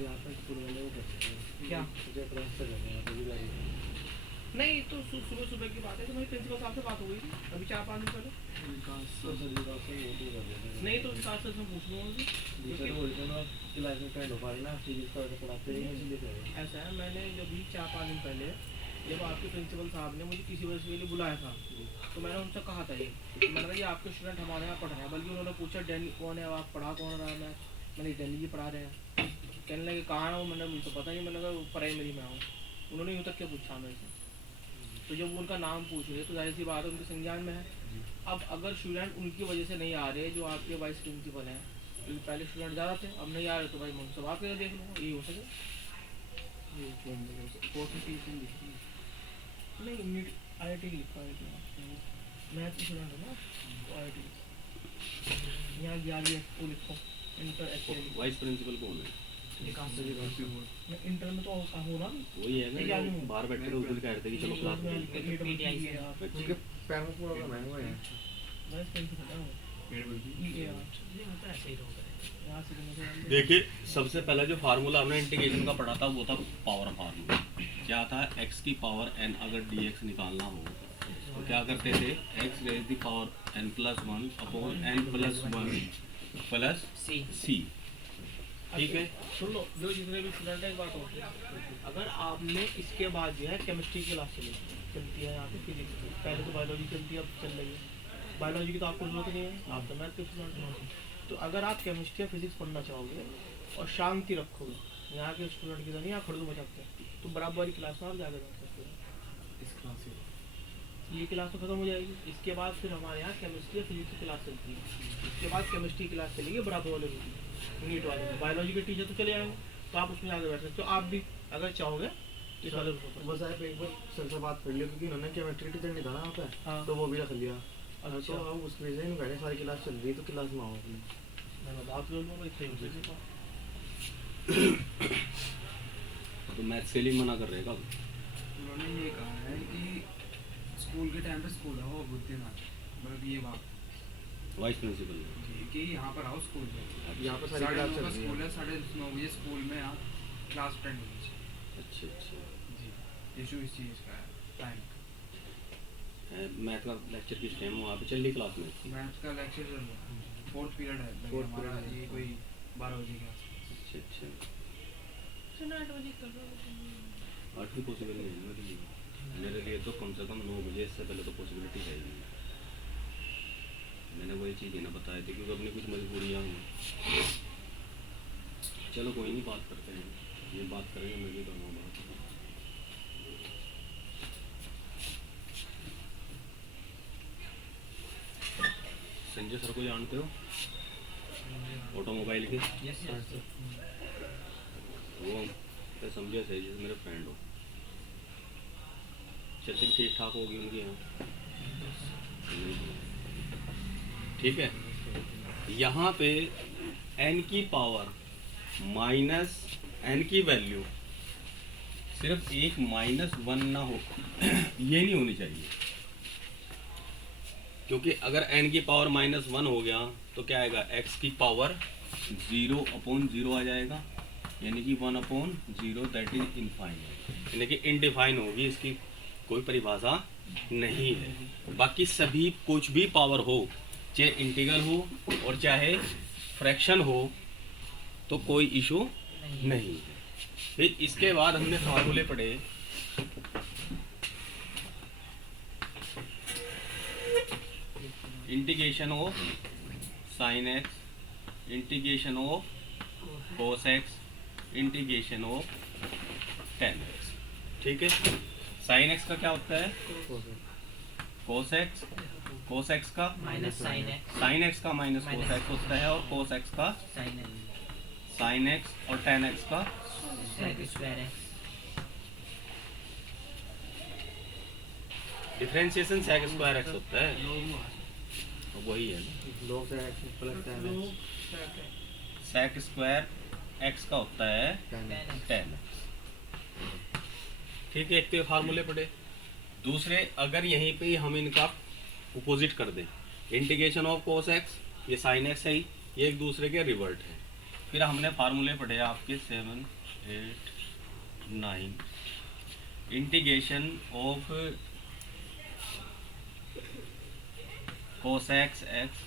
यहाँ पर स्कूल वाले वो करते हैं क्या मुझे ट्रांसफर करना है अभी गाड़ी नहीं तो सुबह सुबह की बात है तो मेरी प्रिंसिपल साहब से बात हो गई थी अभी 4-5 दिन पहले। विकास तो सर विकास से वो तो कर देते हैं नहीं तो विकास से मैं पूछ लूँगा जी सर वो रिटर्न आप क्लास में फ्रेंड हो पा रही ना फिजिक्स का वैसे पढ़ाते हैं इसलिए कह रहे हैं ऐसा है मैंने जब भी 4-5 दिन पहले जब आपके प्रिंसिपल साहब ने मुझे किसी वजह के लिए बुलाया था तो मैंने उनसे कहा था ये मैंने कहा ये आपके स्टूडेंट हमारे यहाँ पढ़ रहे हैं बल्कि उन्होंने पूछा डैनी कौन है आप पढ़ा कौन रहा है मैंने डैनी जी पढ़ा रहे हैं कहने लगे कहाँ है वो मैंने मुझे तो पता नहीं मैंने कहा प्राइमरी में हूँ उन्होंने यूँ तक क्या पूछा मेरे से तो जब वो उनका नाम पूछ रहे तो जाहिर सी बात है उनके संज्ञान में है। अब अगर स्टूडेंट उनकी वजह से नहीं आ रहे जो आपके वाइस प्रिंसिपल हैं क्योंकि पहले स्टूडेंट ज़्यादा थे अब नहीं आ रहे तो भाई मैं उनसे बात करके देख लूँगा यही हो सके नहीं नीट IIT लिखा है मैथ की स्टूडेंट है ना तो IIT यहाँ 11 को लिखो इंटर एक्चुअली वाइस प्रिंसिपल कौन है? इंटर में तो हो ना वही है ना बाहर बैठ कर उस दिन कह रहे थे कि चलो क्लास में उनके पैरेंट्स पूरा का महंगा है वाइस प्रिंसिपल है वो देखिए सबसे पहला जो फार्मूला हमने इंटीग्रेशन का पढ़ा था वो था पावर फार्मूला। क्या था x की पावर n अगर dx निकालना हो तो क्या करते थे x raise the power n plus 1 upon n plus 1 plus c। ठीक है सुन लो जो जितने भी स्टूडेंट है एक बात होती है अगर आपने इसके बाद जो है केमिस्ट्री की क्लास चलती है यहाँ पे फिजिक्स की पहले तो बायोलॉजी चलती है अब चल रही है बायोलॉजी की तो आपको जरूरत नहीं है आप तो मैथ के स्टूडेंट हैं तो अगर आप केमिस्ट्री या फिजिक्स पढ़ना चाहोगे और शांति रखोगे यहाँ के स्टूडेंट की तरह यहाँ खड़ू मचाते हैं तो बराबर वाली क्लास में आप जाकर जा सकते हो इस क्लास से ये क्लास तो खत्म हो जाएगी इसके बाद फिर हमारे यहाँ केमिस्ट्री या फिजिक्स की क्लास चलती है इसके बाद केमिस्ट्री की क्लास चलेगी बराबर वाले नीट वाले में बायोलॉजी के टीचर तो चले आएंगे तो आप उसमें आगे बैठ सकते हो आप भी अगर चाहोगे इस वाले बस आप एक बार सर से बात कर लियो क्योंकि उन्होंने केमिस्ट्री टीचर नहीं था ना वहाँ पे हाँ। तो वो भी रख लिया अच्छा। तो अब उसकी वजह से कह रहे सारी क्लास चल रही है तो क्लास में आओ अपने मैं बात कर लूँगा इतने तो मैथ से ही मना कर रहे कब? उन्होंने ये कहा है कि स्कूल के टाइम पे स्कूल आओ बुद्धिनाथ मतलब ये बात वाइस प्रिंसिपल कि यहाँ पर आओ स्कूल में यहाँ पर सारी 9:30 क्लास चल का रही स्कूल है है 9:30 बजे स्कूल में आप क्लास अटेंड होनी चाहिए। अच्छा अच्छा जी इशू इस चीज़ का है टाइम मैथ का लेक्चर किस टाइम वहाँ पे चल रही क्लास में? मैथ का लेक्चर चल रहा है 4th पीरियड है मतलब Fourth हमारा period है। ये कोई 12 बजे के आसपास। अच्छा अच्छा 8 बजे कर लो 8 भी पॉसिबल नहीं है मेरे लिए तो कम से कम 9 बजे इससे पहले तो पॉसिबिलिटी है ही नहीं। मैंने वही चीज़ ना बताई थी क्योंकि अपनी कुछ मजबूरियाँ हैं। चलो कोई नहीं बात करते हैं ये बात करेंगे मैं भी करूँगा बात। संजय सर को जानते हो ऑटोमोबाइल के? वो मैं समझे सही जैसे मेरे फ्रेंड हो चलती ठीक ठाक होगी उनकी यहाँ ठीक है। यहाँ पे n की पावर माइनस n की वैल्यू सिर्फ एक -1 ना हो ये नहीं होनी चाहिए क्योंकि अगर n की पावर -1 हो गया तो क्या आएगा x की पावर 0/0 आ जाएगा यानी कि 1/0 दैट इज इनफाइनाइट यानी कि इनडिफाइन होगी इसकी कोई परिभाषा नहीं है। बाकी सभी कुछ भी पावर हो चाहे इंटीग्रल हो और चाहे फ्रैक्शन हो तो कोई इशू नहीं है। फिर इसके बाद हमने फार्मूले पढ़े integration of sine x integration of cos x integration of tan x. ठीक है साइन एक्स का क्या होता है कोस एक्स का minus sine x sine x का माइनस कोस एक्स होता है और कोस एक्स का साइन एक्स और टेन एक्स का sec square x differentiation sec square x होता है तो वही है ना लोग से प्लस सेक स्क्वायर एक्स का होता है 10 ठीक है। एक तो फार्मूले पढ़े दूसरे अगर यहीं पे हम इनका अपोजिट कर दें इंटीग्रेशन ऑफ कोस एक्स ये साइन एक्स है ही ये एक दूसरे के रिवर्ट है फिर हमने फार्मूले पढ़े आपके 7, 8, 9। Integration of cosec x x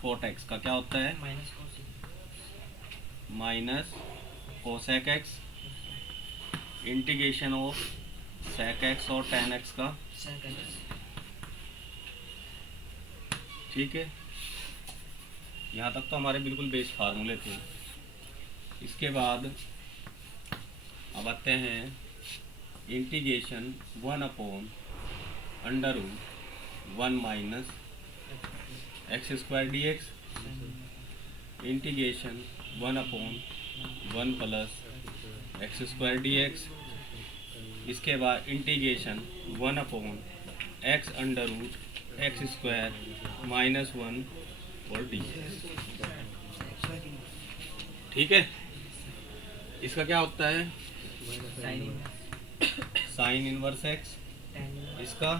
cot x का क्या होता है? Minus cos minus cosec x. Integration of sec x और टेन एक्स का, सेक एक्स। ठीक है। यहाँ तक तो हमारे बिल्कुल बेस फार्मूले थे। इसके बाद अब आते हैं integration 1/√1 minus x square D x. Integration 1/1 plus x square D x. इसके बाद इंटीग्रेशन 1/x√x² माइनस 1 और डी। ठीक है। इसका क्या होता है? Sine inverse sine inverse x. tan inverse इसका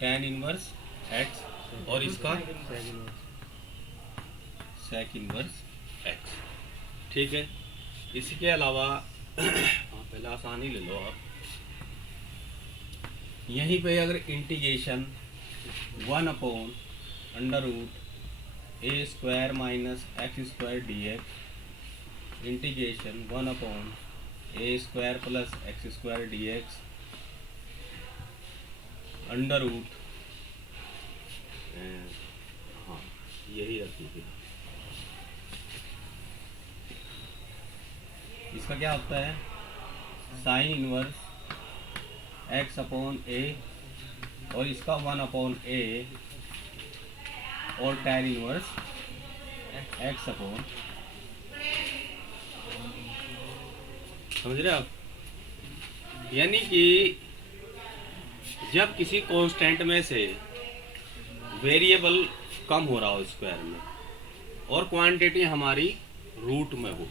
tan इनवर्स एक्स और इसका सेक इनवर्स एक्स। ठीक है। इसके अलावा पहले आसानी ले लो आप। यहीं पे अगर integration 1/√a² minus x² dx। Integration 1/a² plus x² dx under root, हाँ यही रखी थी। इसका क्या होता है? साइन इनवर्स x/a और इसका 1/a और tan इनवर्स x/, समझ रहे आप? यानी कि जब किसी कांस्टेंट में से वेरिएबल कम हो रहा हो स्क्वायर में और क्वांटिटी हमारी रूट में हो,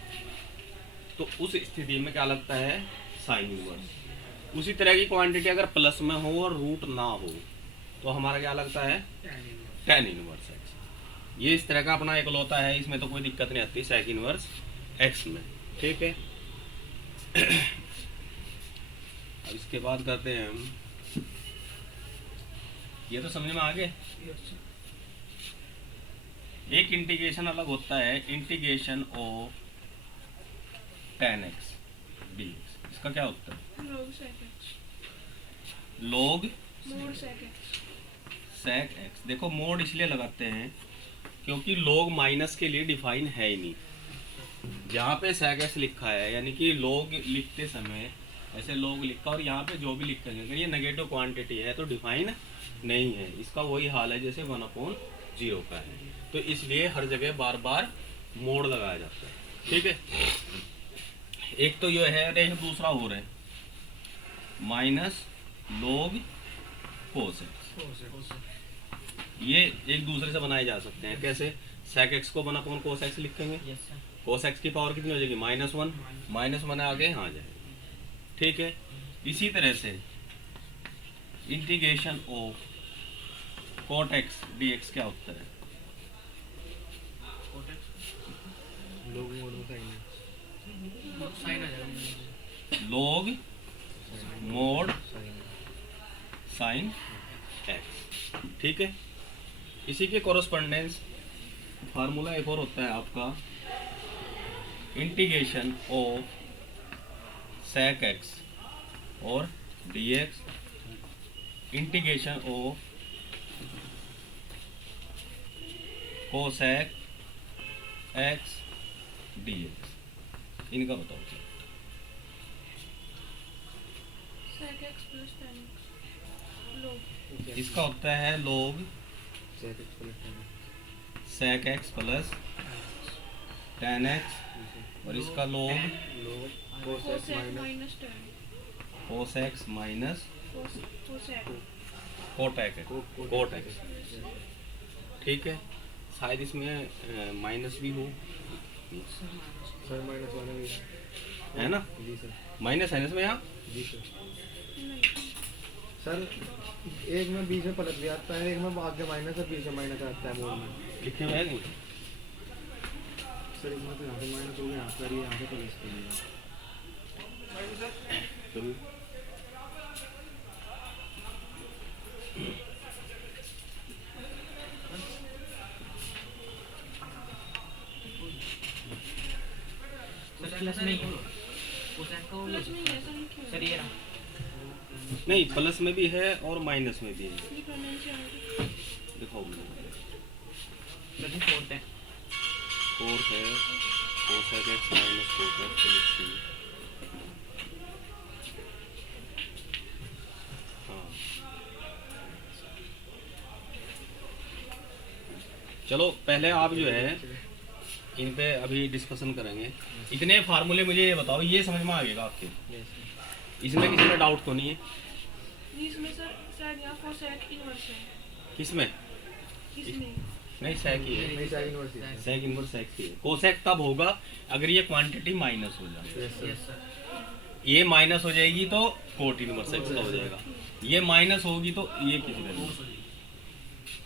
तो उस स्थिति में क्या लगता है? Sine inverse. उसी तरह की क्वांटिटी अगर प्लस में हो और रूट ना हो तो हमारा क्या लगता है? tan inverse x. ये इस तरह का अपना एकलौता है, इसमें तो कोई दिक्कत नहीं आती सेक इनवर्स एक्स में। ठीक है। अब इसके बाद करते हैं हम, ये तो समझ में आ गए। एक इंटीग्रेशन अलग होता है, integration of tan x dx। इसका क्या होता है? log sec x log mod sec x sec x। देखो मोड इसलिए लगाते हैं क्योंकि log माइनस के लिए डिफाइन है ही नहीं। जहाँ पे sec x लिखा है यानी कि log लिखते समय ऐसे log लिखा और यहाँ पे जो भी लिखेंगे अगर ये नेगेटिव क्वांटिटी है तो डिफाइन नहीं है। इसका वही हाल है जैसे 1/0 का है, तो इसलिए हर जगह बार बार मोड लगाया जाता है। ठीक है। एक तो ये है और एक दूसरा और है माइनस log cos x। ये एक दूसरे से बनाए जा सकते हैं। कैसे? sec x को 1/cos x लिखेंगे। यस सर cos x की पावर कितनी हो जाएगी? -1। -1 आगे यहाँ आ जाएगा। ठीक है। इसी तरह से integration of cot x dx क्या होता है? लोग मोड में साइन साइन आ जाएगा। log mod sine sine x। ठीक है। इसी के कोरस्पोंडेंस फार्मूला एक और होता है आपका, इंटीग्रेशन ऑफ sec x और dx। Integration of cosec x dx। इनका बताओ क्या? sec x plus tan x log इसका होता है log sec x plus tan x और इसका log cos x minus tan cos x minus cos x cot x। ठीक है। शायद इसमें माइनस भी हो, सर माइनस वाला भी है ना? जी सर। माइनस है ना इसमें यहाँ? जी सर। नहीं सर एक में बीच में पलट भी आता है, एक में आगे माइनस और बीच में माइनस आता है मोड में। लिखे हुए है नहीं? सर इसमें तो यहाँ पे माइनस हो गया, यहाँ पर ये यहाँ पे प्लस कर दिया। चलो सर प्लस में ही है कोसेक का प्लस में ही है सर, क्यों सर ये रहा नहीं, प्लस में भी है और माइनस में भी है। ये प्रोनाउंसिएशन दिखाओ मुझे। सर ये फोर्थ है फोर्थ है cosec x minus cosec plus C. हाँ चलो पहले आप जो है इन पे अभी डिस्कशन करेंगे। इतने फार्मूले मुझे ये बताओ, ये समझ में आ गएगा आपके? इसमें किसी में डाउट तो नहीं है? इसमें सर शायद यहाँ कोसेक इनवर्स है, किसमें? इसमें नहीं सेक ही है, नहीं सर इनवर्स है। सेक इनवर्स सेक ही है। कोसेक तब होगा अगर ये क्वांटिटी माइनस हो जाए। Yes sir. यस सर ये माइनस हो जाएगी तो कोट इनवर्स एक्स का हो जाएगा। ये माइनस होगी तो ये किसी वैल्यू,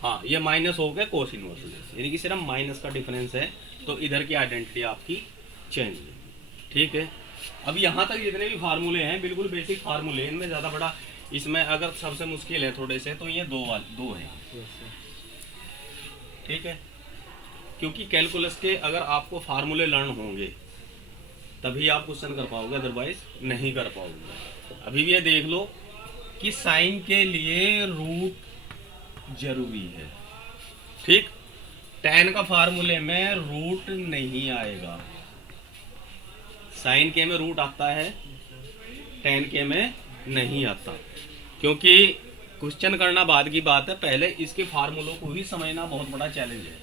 हाँ ये माइनस हो गया कोस इनवर्स हो जाएगा। यानी कि सिर्फ माइनस का डिफरेंस है तो इधर की आइडेंटिटी आपकी चेंज है। ठीक है, अब यहाँ तक जितने भी फार्मूले हैं बिल्कुल बेसिक फार्मूले, इनमें ज़्यादा बड़ा, इसमें अगर सबसे मुश्किल है थोड़े से तो ये दो हैं। Yes sir. ठीक है, क्योंकि कैलकुलस के अगर आपको फार्मूले लर्न होंगे तभी आप क्वेश्चन कर पाओगे, अदरवाइज नहीं कर पाओगे। अभी भी ये देख लो कि साइन के लिए रूट जरूरी है। ठीक, tan का फार्मूले में रूट नहीं आएगा, साइन के में रूट आता है, tan के में नहीं आता। क्योंकि क्वेश्चन करना बाद की बात है, पहले इसके फार्मूलों को ही समझना बहुत बड़ा चैलेंज है।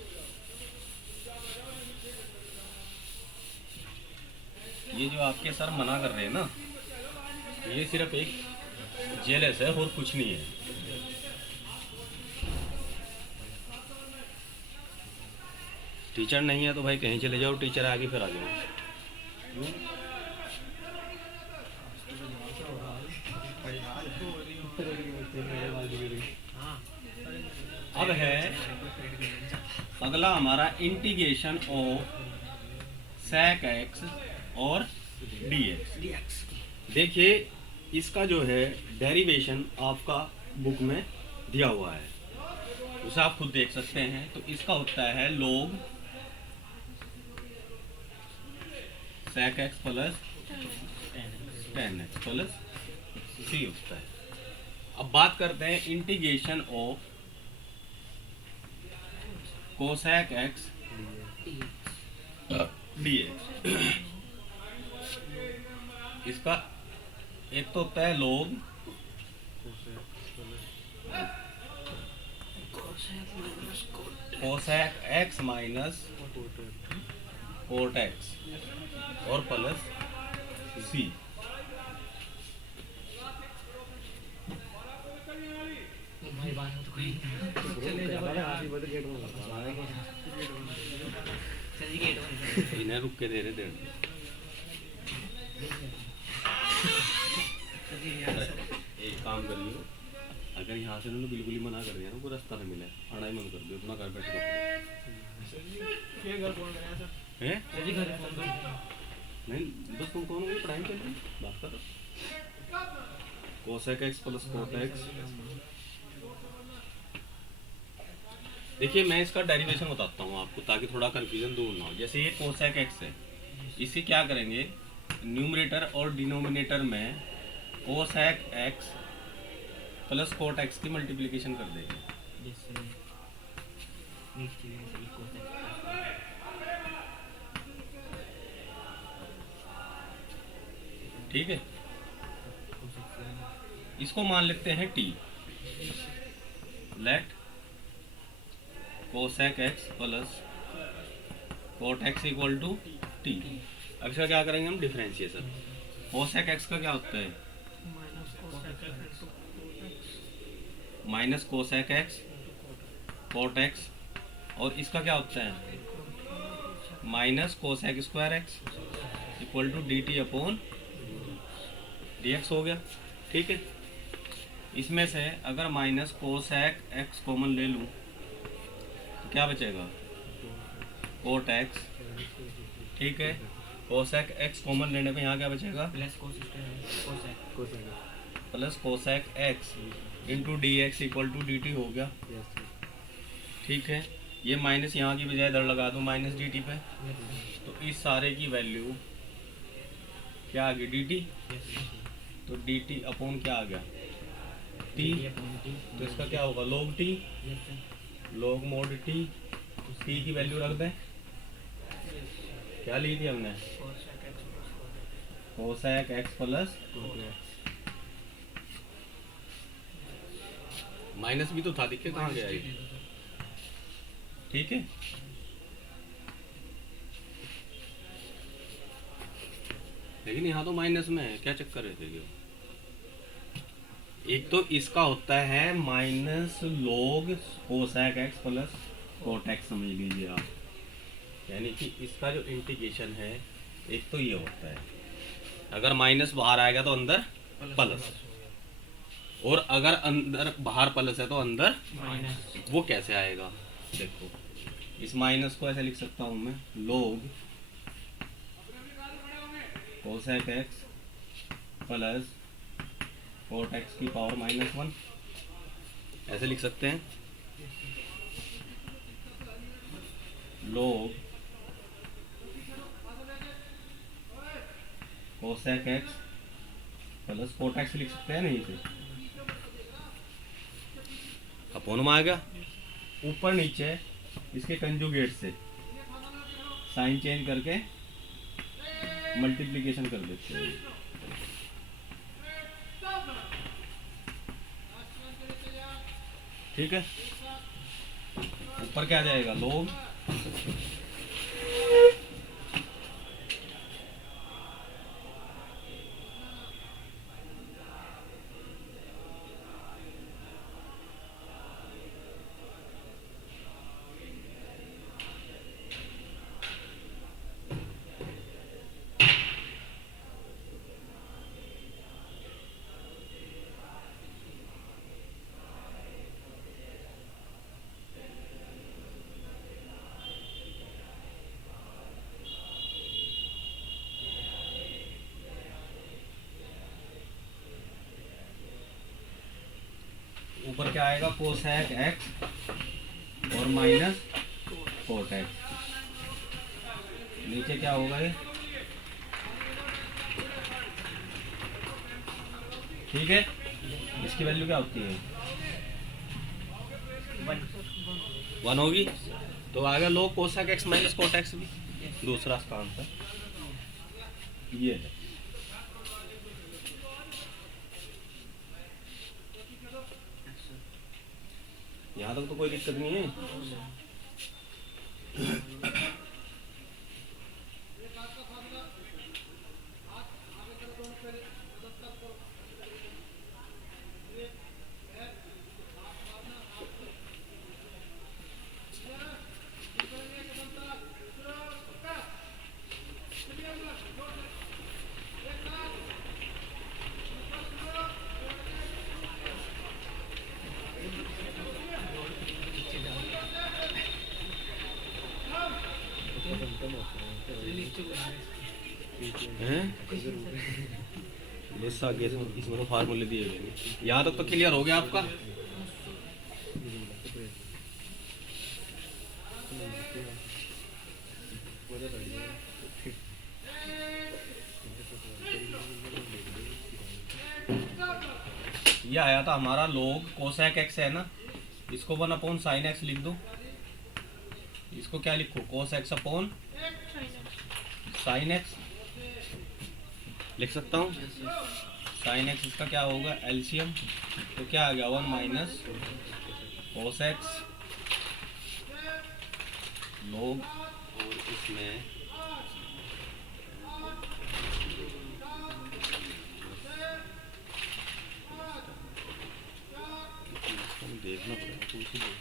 ये जो आपके सर मना कर रहे हैं ना, ये सिर्फ एक जेलस है और कुछ नहीं है। टीचर नहीं है तो भाई कहीं चले जाओ, टीचर आगे फिर आ जाओ। अब है अगला हमारा इंटीग्रेशन ऑफ sec x और dx। देखिए इसका जो है डेरिवेशन आपका बुक में दिया हुआ है, उसे आप खुद देख सकते हैं। तो इसका होता है log sec x plus tan x plus c होता है। अब बात करते हैं integration of cosec x dx। इसका एक तो होता है log cosec x minus cot x और प्लस c। भाई बात तो कोई चले जाओ सर जी गेट बंद इन्हें रुक के दे रहे देर। एक काम करिए, अगर यहाँ से उन्होंने बिल्कुल ही मना कर दिया ना, कोई रास्ता नहीं मिला, आना ही मत कर दो, अपना घर बैठ कर घर फोन कराया सर, हैं। सर जी घर फोन कर नहीं बस तुम कौन हो, पढ़ाई चल रही बात करो। Cosec x plus cot x, देखिए मैं इसका डेरिवेशन बताता हूँ आपको ताकि थोड़ा कंफ्यूजन दूर ना हो। जैसे ये कोसेक एक्स है, इसे क्या करेंगे, न्यूमरेटर और डिनोमिनेटर में cosec x plus cot x की मल्टीप्लिकेशन कर देंगे। यस सर नेक्स्ट है कोसेक ठीक है, इसको मान लेते हैं t. Let cosec x plus cot x equal to t. अब इसका क्या करेंगे हम, डिफरेंशिएशन। कोसेक एक्स का क्या होता है, minus cosec x cot x, और इसका क्या होता है, minus cosec square x equal to d t upon d x हो गया। ठीक है, इसमें से अगर माइनस कोसेक एक्स कॉमन ले लूँ तो क्या बचेगा, कोट एक्स ठीक है, कोसेक एक्स कॉमन लेने पे यहाँ क्या बचेगा, plus cosec plus cosec x into d x equal to d t हो गया। ठीक है, ये माइनस यहाँ की बजाय इधर लगा दूँ माइनस डी टी पे, तो इस सारे की वैल्यू क्या आ गई डी टी, तो डी टी अपॉन क्या आ गया टी, तो इसका क्या होगा log T, log mod T, T की वैल्यू रख दें, क्या ली थी हमने कोसेक एक्स प्लस माइनस भी तो था, दिखे कहाँ गया ये, ठीक है। लेकिन यहाँ तो माइनस में है, क्या चक्कर है फिर? एक तो इसका होता है minus log cosec x plus cot x, समझ लीजिए आप, यानी कि इसका जो इंटीग्रेशन है एक तो ये होता है, अगर माइनस बाहर आएगा तो अंदर प्लस, और अगर अंदर बाहर प्लस है तो अंदर माइनस। वो कैसे आएगा, देखो इस माइनस को ऐसे लिख सकता हूँ मैं log cosec x plus cot x की पावर -1, ऐसे लिख सकते हैं log cosec x plus cot x लिख सकते हैं, नहीं से अपोन में आ गया, ऊपर नीचे इसके कंजुगेट से साइन चेंज करके मल्टीप्लिकेशन कर देते हैं, ठीक है। ऊपर क्या आ जाएगा log ऊपर क्या आएगा कोसेक एक्स और माइनस कोट एक्स, नीचे क्या होगा ये, ठीक है। इसकी वैल्यू क्या होती है 1 होगी, तो आ गया log cosec x minus cot x भी, दूसरा इसका आंसर ये है। यहाँ तक तो कोई दिक्कत नहीं है। इसमें तो फार्मूले दिए गए, यहाँ तक तो क्लियर हो गया आपका। ये आया था हमारा log कोसेक एक्स है ना, इसको 1/sin x लिख दो, इसको क्या लिखो cos x upon sin x लिख सकता हूँ। sin x इसका क्या होगा एलसीएम, तो क्या आ गया 1 माइनस cos x log, और इसमें देखना पड़ेगा तो उसे देखना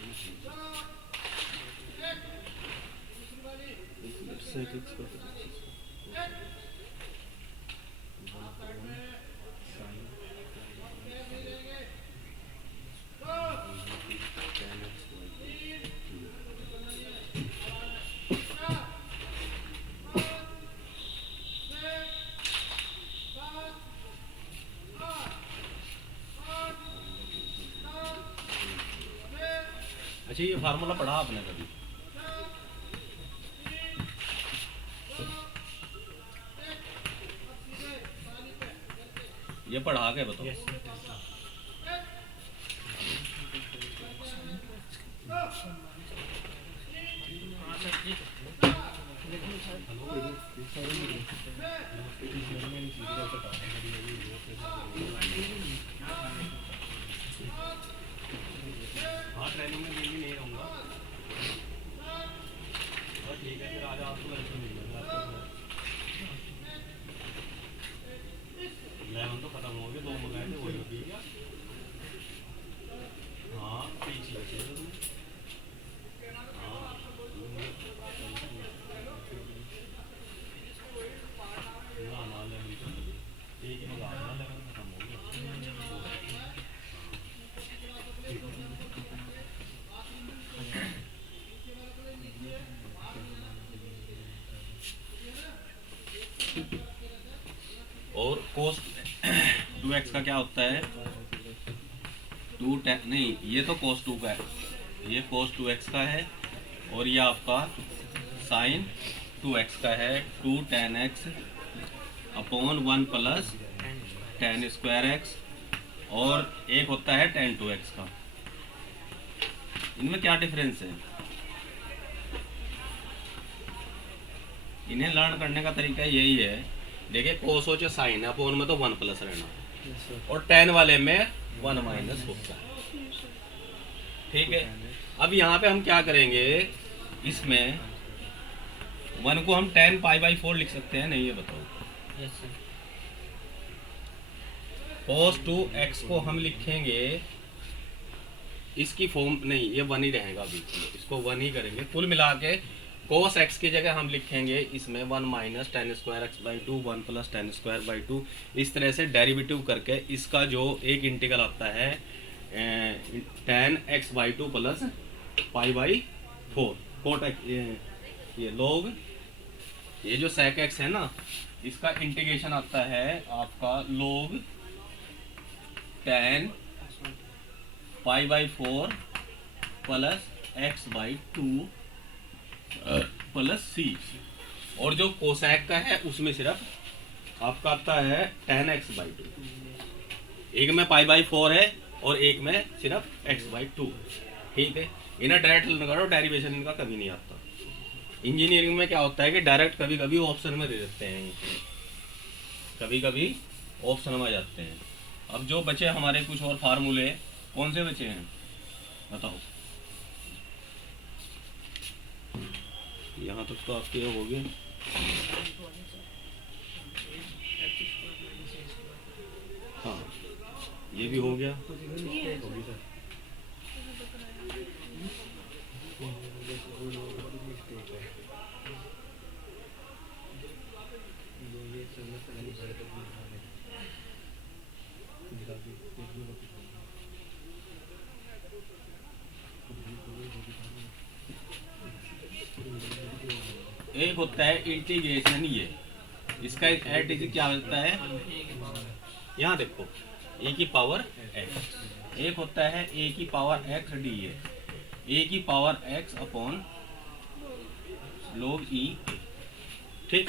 बच्चे ये फार्मूला पढ़ा आपने कभी? ये पढ़ा के बताओ। हाँ ट्रेनिंग में डेली नहीं रहूँगा। ठीक है फिर आज आपको लेवन तो खत्म हो गया, 2 मंगाए थे वही होती है। हाँ पीछे हाँ ना 11 एक ही मंगा 11 खत्म हो गया। और cos 2x का क्या होता है? 2 tan नहीं, ये तो cos 2 का है, ये cos 2x का है, और ये आपका sin 2x का है। 2 tan x upon 1 plus tan square x, और एक होता है tan 2x का। इनमें क्या डिफरेंस है? इन्हें लर्न करने का तरीका यही है, देखिए कोस हो चाहे साइन है, अपॉन में तो 1 प्लस रहना, और tan वाले में 1 माइनस होता है। ठीक है, अब यहाँ पे हम क्या करेंगे, इसमें 1 को हम tan π/4 लिख सकते हैं, नहीं ये बताओ? Yes sir. cos 2x को हम लिखेंगे इसकी फॉर्म नहीं, ये 1 ही रहेगा अभी, इसको 1 ही करेंगे। कुल मिला के cos x की जगह हम लिखेंगे इसमें 1 minus tan square x/2 1 plus tan square 2। इस तरह से डेरिवेटिव करके इसका जो एक इंटीग्रल आता है tan x/2 plus π/4 cot x, ये log, ये जो sec x है ना, इसका इंटीग्रेशन आता है आपका log tan π/4 plus x/2 plus C, और जो कोसैक का है उसमें सिर्फ आपका आता है tan x/2। एक में π/4 है और एक में सिर्फ x/2। ठीक है, इन्हें डायरेक्ट लगाओ, डेरिवेशन इनका कभी नहीं आता। इंजीनियरिंग में क्या होता है कि डायरेक्ट कभी कभी ऑप्शन में दे देते हैं, कभी कभी ऑप्शन में आ जाते हैं। अब जो बचे हमारे कुछ और फार्मूले, कौन से बचे हैं बताओ? यहाँ तक तो आपके हो गए। हाँ ये भी हो गया। एक होता है इंटीग्रेशन, ये इसका एट इज क्या होता है, यहाँ देखो ए की पावर x, एक होता है ए की पावर x dx, ए की power x upon log e। ठीक,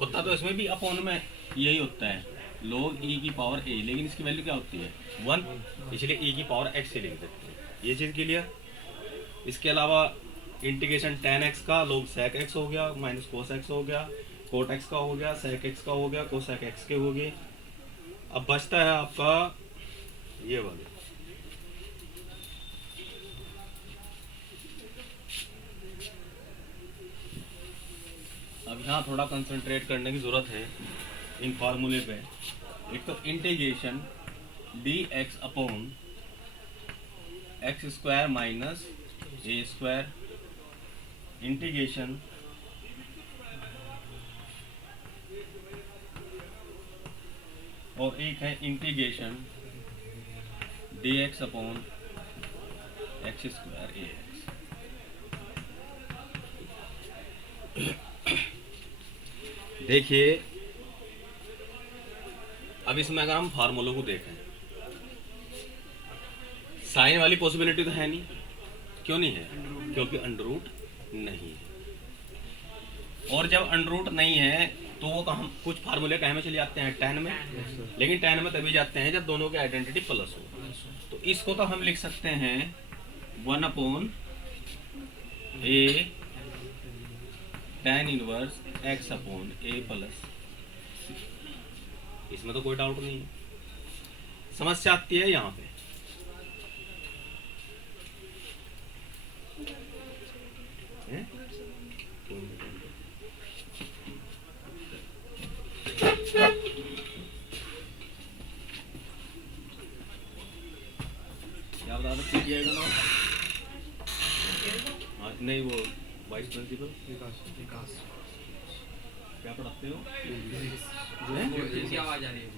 होता तो इसमें भी अपॉन में यही होता है log e की पावर a, लेकिन इसकी वैल्यू क्या होती है 1, इसलिए e की पावर x से लिख देते हैं। ये चीज़ क्लियर। इसके अलावा इंटीग्रेशन tan x का log sec x हो गया, माइनस cos x हो गया, cot x का हो गया, sec x का हो गया, cosec x के हो गए। अब बचता है आपका ये वाले, अब यहाँ थोड़ा कंसंट्रेट करने की जरूरत है इन फार्मूले पे। एक तो integration dx upon x square minus a square, integration और एक है integration dx upon x square ax। देखिए अब इसमें अगर हम फार्मूलों को देखें, साइन वाली पॉसिबिलिटी तो है नहीं, क्यों नहीं है? क्योंकि अंडर रूट नहीं है। और जब अंडर रूट नहीं है तो वो हम कुछ फार्मूले कहे में चले जाते हैं, tan में, लेकिन tan में तभी जाते हैं जब दोनों की आइडेंटिटी प्लस हो। तो इसको तो हम लिख सकते हैं 1/a tan inverse x/a plus. इसमें तो कोई डाउट नहीं है। समस्या आती है यहाँ पे, हैं? क्या बता दो पीजीआई का नाम? हाँ, नहीं वो वाइस प्रिंसिपल विकास क्या पढ़ाते हो? इनकी आवाज आ रही है।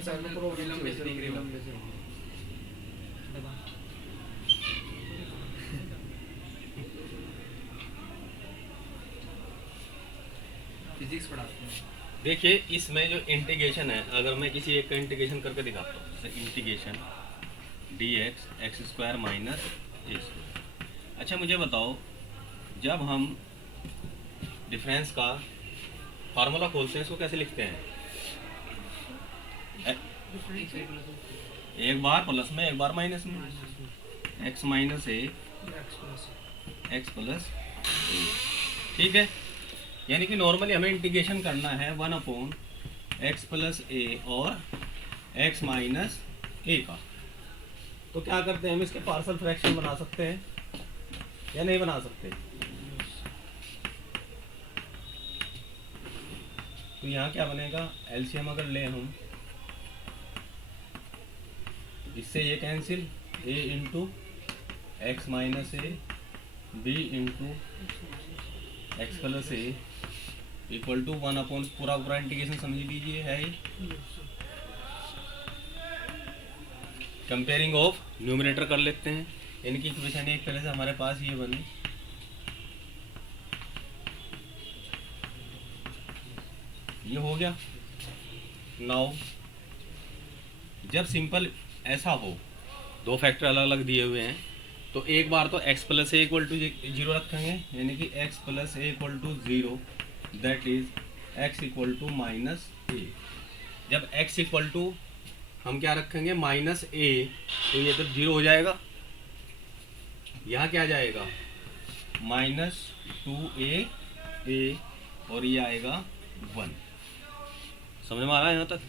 सर में विलंब से दिख रही है। फिजिक्स पढ़ाते हैं। देखिए इसमें जो इंटीग्रेशन है, अगर मैं किसी एक का इंटीग्रेशन करके दिखाता हूँ, जैसे integration dx x² minus a²। अच्छा मुझे बताओ, जब हम डिफरेंस का फार्मूला खोलते हैं इसको कैसे लिखते हैं? एक बार प्लस में एक बार माइनस में, x minus a x plus a, ठीक है। यानी कि नॉर्मली हमें इंटीग्रेशन करना है 1/x प्लस a और x माइनस a का। तो क्या करते हैं, हम इसके पार्शियल फ्रैक्शन बना सकते हैं या नहीं बना सकते? तो यहाँ क्या बनेगा, एलसीएम अगर ले हम, इससे ये cancel, a into x minus a b into x plus a equal to 1/, पूरा पूरा इंटीग्रेशन समझ लीजिए है ही। कंपेयरिंग ऑफ न्यूमरेटर कर लेते हैं, इनकी इक्वेशन एक तरह से हमारे पास ये बनी, ये हो गया। नाउ जब सिंपल ऐसा हो, दो फैक्टर अलग अलग दिए हुए हैं, तो एक बार तो x plus a equal to 0 रखेंगे, यानी कि x plus a equal to 0, that is x equal to minus a. जब x इक्वल टू हम क्या रखेंगे माइनस ए, तो ये तो 0 हो जाएगा। यहाँ क्या जाएगा -2a और ये आएगा 1। समझ में आ रहा है यहाँ तक?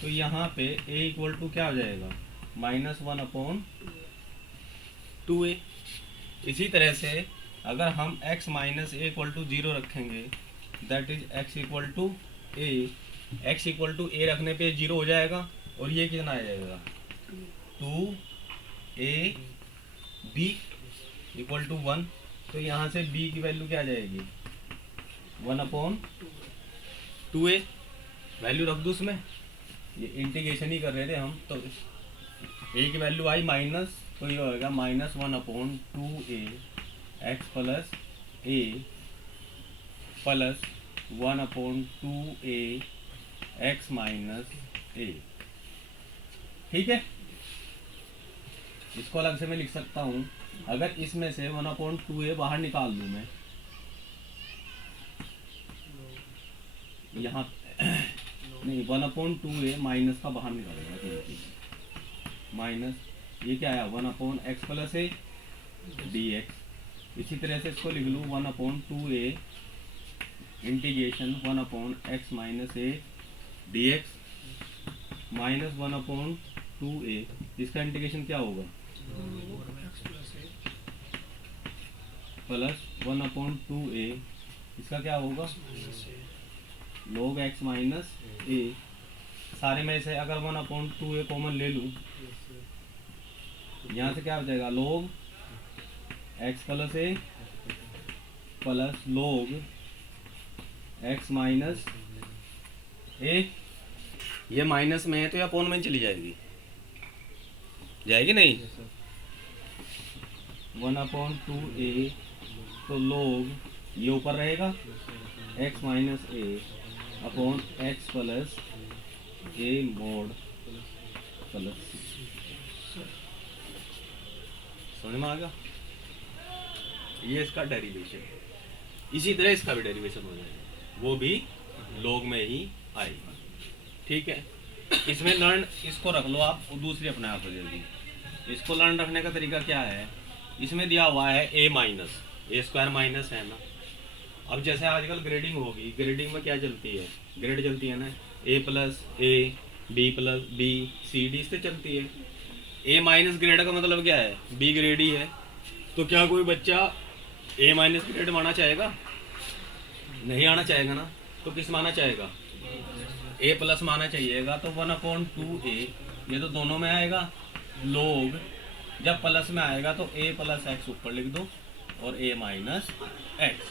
तो यहाँ पे a इक्वल टू क्या हो जाएगा -1/2a। इसी तरह से अगर हम x minus a equal to 0 रखेंगे, that is x equal to a। x equal to a रखने पे 0 हो जाएगा और ये कितना आ जाएगा 2ab इक्वल टू 1। तो यहाँ से b की वैल्यू क्या आ जाएगी 1/2a। वैल्यू रख दो उसमें, ये इंटीग्रेशन ही कर रहे थे हम, तो a की वैल्यू आई माइनस, तो ये होगा -1/2a x plus a plus 1/2a x minus a। ठीक है, इसको अलग से मैं लिख सकता हूँ। अगर इसमें से 1/2a बाहर निकाल दूँ मैं, यहाँ नहीं 1/2a माइनस का बाहर निकालेगा, माइनस ये क्या आया 1/x प्लस a dx। इसी तरह से इसको लिख लूँ 1/2a integration 1/x minus a dx minus 1/2a। इसका इंटीग्रेशन क्या होगा प्लस 1/2a, इसका क्या होगा log x माइनस a। सारे में से अगर 1/2a कॉमन ले लूँ, यहाँ से क्या हो जाएगा log x plus a plus log x minus a। ये माइनस में है तो या अपॉन में चली जाएगी, जाएगी नहीं। 1/2a तो log ये ऊपर रहेगा x minus a upon x plus a mode plus. समझ में आ गया? ये इसका डेरिवेशन, इसी तरह इसका भी डेरिवेशन हो जाएगा, वो भी log में ही आएगी। ठीक है, इसमें लर्न इसको रख लो आप, और दूसरी अपने आप हो जाएगी। इसको लर्न रखने का तरीका क्या है, इसमें दिया हुआ है a minus a square minus है ना। अब जैसे आजकल ग्रेडिंग होगी, ग्रेडिंग में क्या चलती है, ग्रेड चलती है ना, a plus a, b plus b, c d से चलती है। a माइनस ग्रेड का मतलब क्या है, b ग्रेड ही है। तो क्या कोई बच्चा a माइनस ग्रेड माना चाहेगा? नहीं आना चाहेगा ना। तो किस माना चाहेगा, a प्लस माना चाहिएगा। तो 1/2a, ये तो दोनों में आएगा। लोग जब प्लस में आएगा तो a प्लस एक्स ऊपर लिख दो और a माइनस एक्स।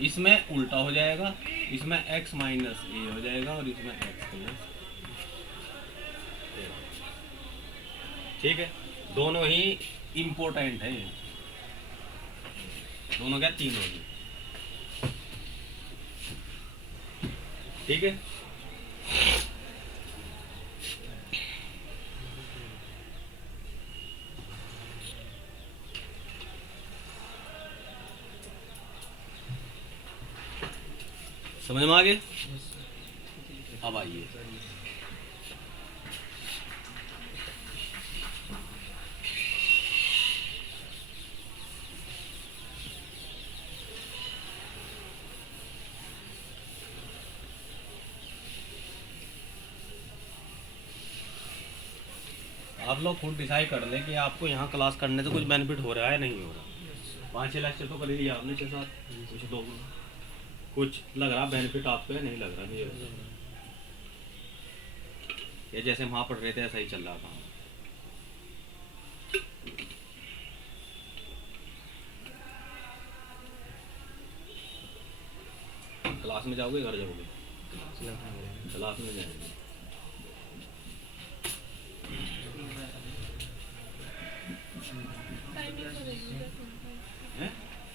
इसमें उल्टा हो जाएगा, इसमें x माइनस ए हो जाएगा और इसमें x प्लस। ठीक है, दोनों ही इम्पोर्टेंट है, दोनों क्या, तीनों ही। ठीक है, समझ में आ गए? अब आइए, आप लोग खुद डिसाइड कर लें कि आपको यहाँ क्लास करने से कुछ बेनिफिट हो रहा है नहीं हो रहा। 5-6 लेक्चर तो कर ही लिया आपने, 6-7, कुछ दो, कुछ लग रहा बेनिफिट आपको है, नहीं लग रहा नहीं है। ये जैसे वहाँ पढ़ रहे थे ऐसा ही चल रहा था। क्लास में जाओगे, घर जाओगे? क्लास में जाएंगे।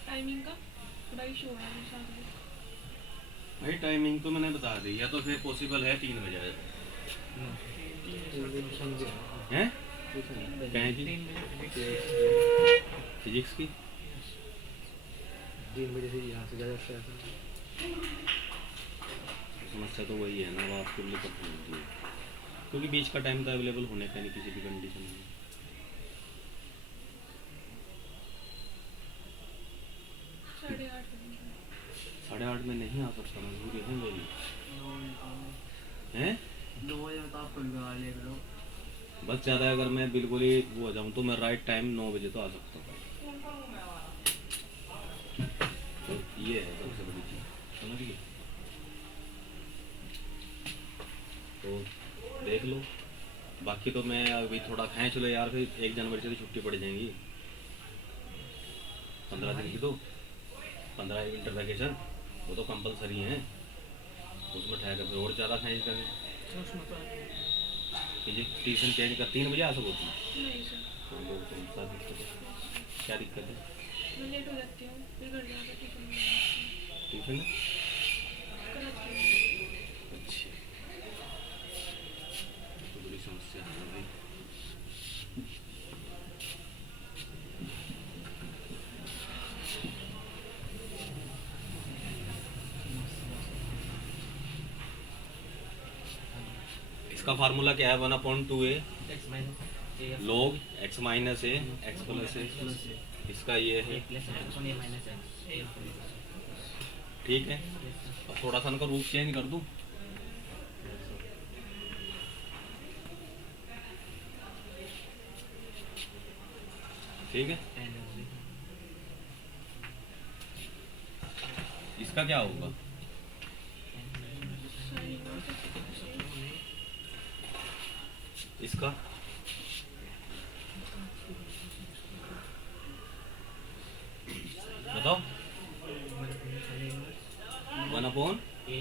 टाइमिंग का बड़ा इशू हो रहा है शायद। भाई टाइमिंग तो मैंने बता दी, या तो फिर पॉसिबल है 3 बजे हैं, कहें जी फिजिक्स की 3 बजे से यहाँ से जा सकते हैं। समस्या तो वही है ना, वो आपके लिए कब होती है, क्योंकि बीच का टाइम तो अवेलेबल होने का नहीं किसी भी कंडीशन में। 8:30 में नहीं आ सकता, मजबूरी है मेरी। हैं 9 बजे तो आप कोई लगा ले लो। बस ज़्यादा अगर मैं बिल्कुल ही वो हो जाऊँ तो मैं राइट टाइम 9 बजे तो आ सकता हूँ। तो ये है सबसे बड़ी चीज़, समझिए। तो देख लो, बाकी तो मैं अभी थोड़ा खींच लो यार, फिर 1 जनवरी से तो छुट्टी पड़ जाएंगी, 15 दिन की। तो 15 विंटर वैकेशन वो तो कंपलसरी है, उसमें ठहर फिर और ज़्यादा खींच करें कि ट्यूशन चेंज कर 3 बजे आ सको तुम? नहीं सर, हाँ, तो दिक्कत है, क्या दिक्कत है? मैं लेट हो जाती हूँ, फिर घर जाकर ट्यूशन है? कराती हूँ। अच्छा, तो बड़ी समस्या है भाई। इसका फार्मूला क्या है, 1/2a x minus A log x minus a x plus ए। इसका ये है, प्लस x और a माइनस x। ठीक है। अब थोड़ा सा इनका रूप चेंज कर दूं, ठीक है। इसका क्या होगा, इसका बताओ, 1/a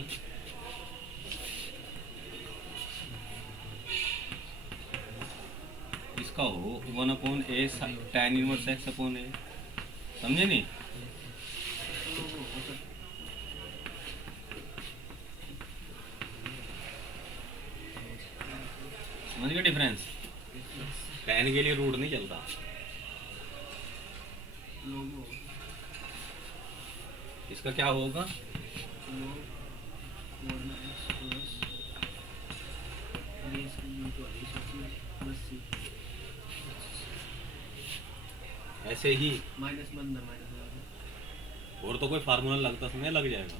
इसका हो 1/a tan inverse x upon a, समझे नहीं? समझ गए डिफरेंस? tan के लिए रूट नहीं चलता, लोग होगा इसका क्या होगा? लोग और में एक्स प्लस ये इसकी यूनिट वाली चीज प्लस सी ऐसे ही माइनस बंदा माइनस और तो कोई फार्मूला लगता समय लग जाएगा।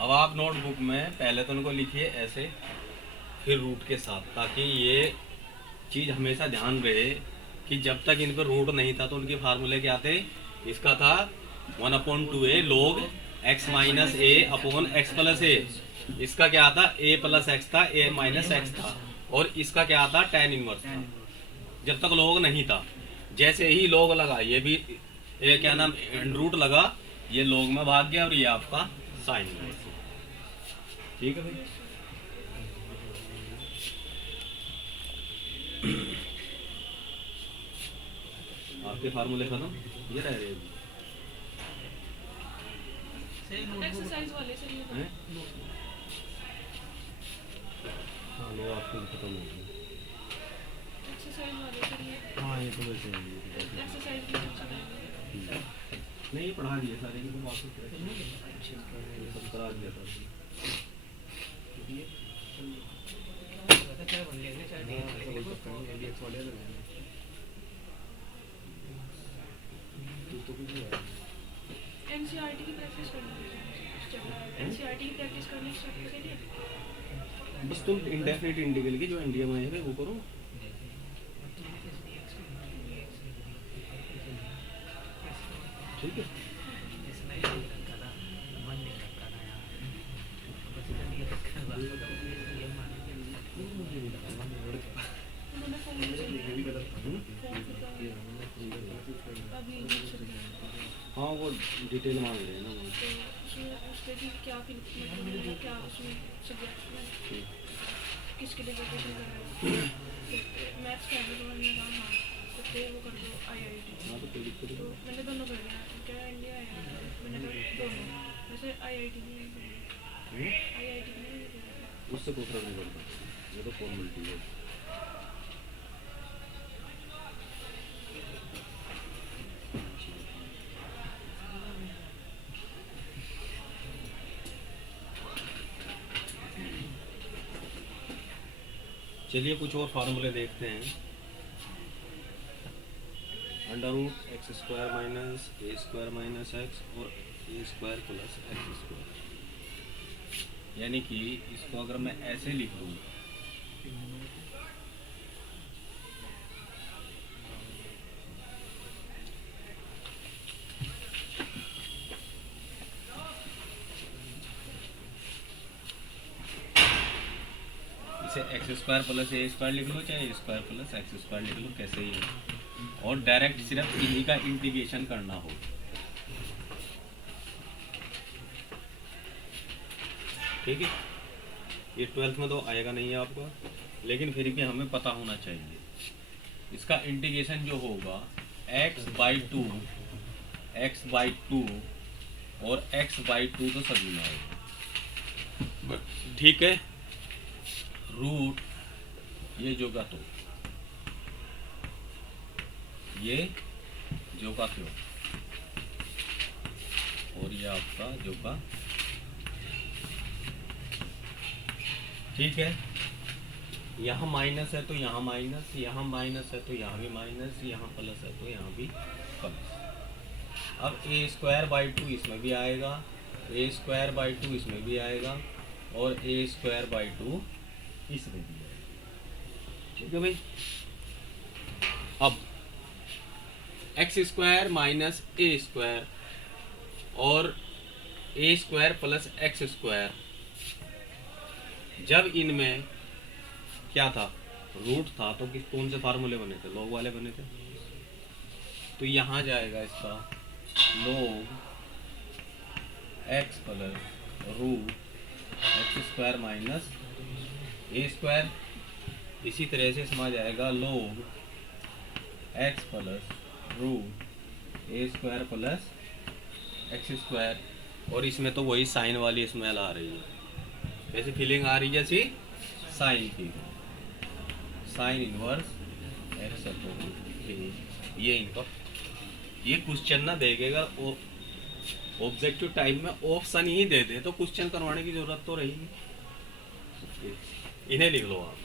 अब आप नोटबुक में पहले तो उनको लिखिए ऐसे, फिर रूट के साथ, ताकि ये चीज़ हमेशा ध्यान रहे कि जब तक इन पर रूट नहीं था तो उनके फार्मूले क्या थे। इसका था 1/2a log x minus a upon x plus ए। इसका क्या था? a प्लस एक्स था, a माइनस एक्स था। और इसका क्या था? tan इनवर्स था। जब तक log नहीं था, जैसे ही log लगा ये भी क्या नाम रूट लगा, ये log में भाग गया और ये आपका साइन इनवर्स। ठीक है भाई। आपके फार्मूले खत्म, ये रह रहे एक्सरसाइज वाले से ये हैं? हाँ लो आपके खत्म हो गए। एक्सरसाइज वाले से ये हाँ ये तो वैसे ही है। एक्सरसाइज भी अच्छा है। नहीं ये पढ़ा दिए सारे इनको वापस सब करा दिया था। एनसीईआरटी की प्रैक्टिस करनी है। एनसीईआरटी की प्रैक्टिस करनी स्टार्ट करिए। बस तुम इंडेफिनिट इंटीग्रल की जो इंडिया में है वो करो। ठीक है। उन्होंने फोन अभी हाँ वो डिटेल मांग रहे हैं ना वो। तो उसमें उसके भी क्या मतलब क्या उसमें सब्जेक्ट में किसके लिए प्रिपरेशन कर रहे हो? मैथ्स का है तो मैंने कहा हाँ तो फिर वो कर दो आईआईटी। हाँ तो कोई दिक्कत तो मैंने दोनों कर दिया। क्या इंडिया है मैंने कहा दोनों। वैसे आईआईटी भी नहीं। आईआईटी भी नहीं उससे कोई फर्क नहीं पड़ता, ये तो फॉर्मेलिटी है। चलिए कुछ और फार्मूले देखते हैं। Under root x square minus a square minus x और a square plus x square. यानी कि इसको अगर मैं ऐसे लिख दूँ, इसे x square plus a square लिख लो, चाहे a square plus x square लिख लो, कैसे ही हो, और डायरेक्ट सिर्फ इन्हीं का इंटीग्रेशन करना हो। ठीक है। ये 12th में तो आएगा नहीं है आपका, लेकिन फिर भी हमें पता होना चाहिए। इसका इंटीग्रेशन जो होगा x/2 और x/2 तो सभी में आएगा। ठीक है। रूट ये जो का तो ये जो का क्यों, और ये आपका जो का। ठीक है। यहाँ माइनस है तो यहाँ माइनस, यहाँ माइनस है तो यहाँ भी माइनस, यहाँ प्लस है तो यहाँ भी प्लस। अब a²/2 इसमें भी आएगा, a²/2 इसमें भी आएगा और a²/2 इसमें भी आएगा। ठीक है भाई। अब x² माइनस a² और a² प्लस x², जब इनमें क्या था? रूट था, तो किस कौन से फार्मूले बने थे? लॉग वाले बने थे। तो यहाँ जाएगा इसका log x plus root x² minus a²। इसी तरह से समझ आएगा log x plus root a² plus x²। और इसमें तो वही साइन वाली स्मेल आ रही है। वैसे फीलिंग आ रही है जैसी साइन की, साइन इनवर्स एक्स अपॉन ये इनका ये क्वेश्चन ना देखेगा ऑब्जेक्टिव टाइप में ऑप्शन ही दे दे तो क्वेश्चन करवाने की जरूरत तो रही नहीं। इन्हें लिख लो आप।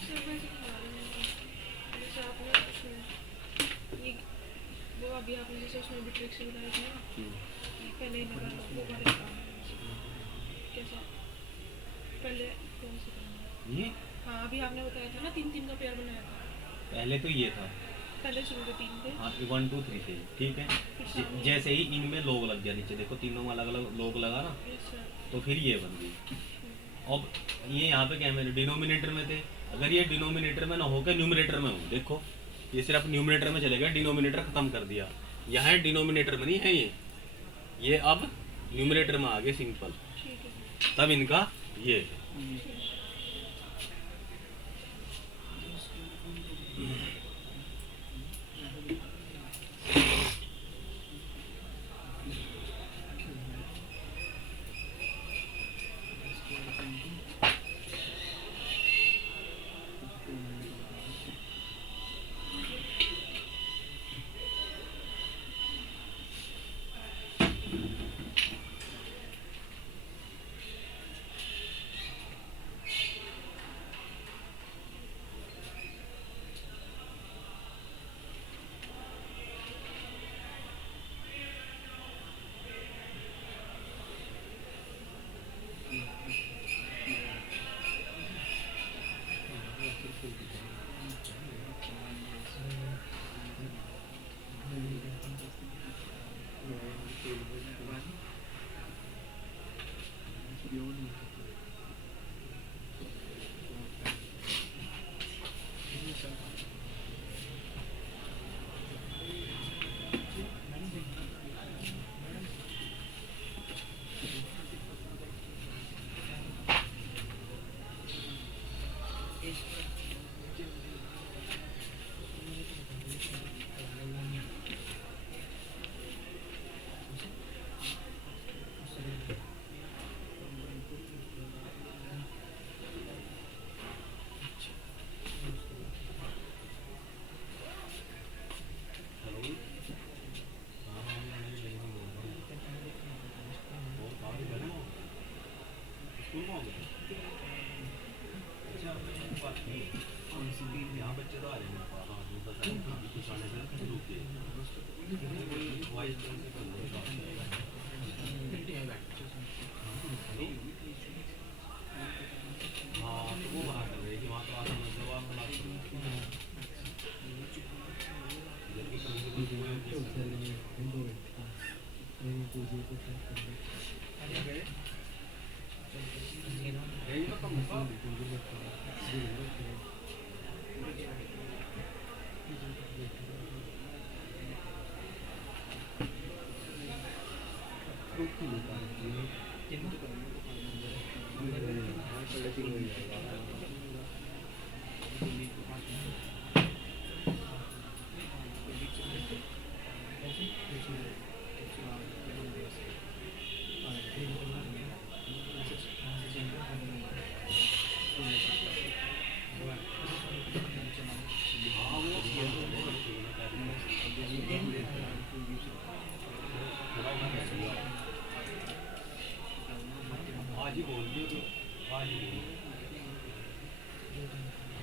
सर वैसे क्या जैसे आपने उसमें ये वो अभी आपने जैसे उसमें भी ट्रिक्स बताई थी ना, पहले ही लगा लो वो वाले काम कैसा पहले कौन सा करना है? ये हाँ अभी आपने बताया था ना 3-3 का पेयर बनाया था, पहले तो ये था, पहले शुरू के 3 थे। हाँ 1 2 3 थे, ठीक है। जैसे ही इनमें लोग लग गया नीचे देखो तीनों में अलग अलग लोग लगा ना, यस सर। तो फिर ये बन गई। अब ये यहाँ पे क्या मेरे डिनोमिनेटर में थे, अगर ये डिनोमिनेटर में ना होकर न्यूमरेटर में हो, देखो ये सिर्फ न्यूमरेटर में चले गए, डिनोमिनेटर खत्म कर दिया। यहाँ डिनोमिनेटर में नहीं है ये अब न्यूमरेटर में आ गए सिंपल, ठीक है। तब इनका ये है।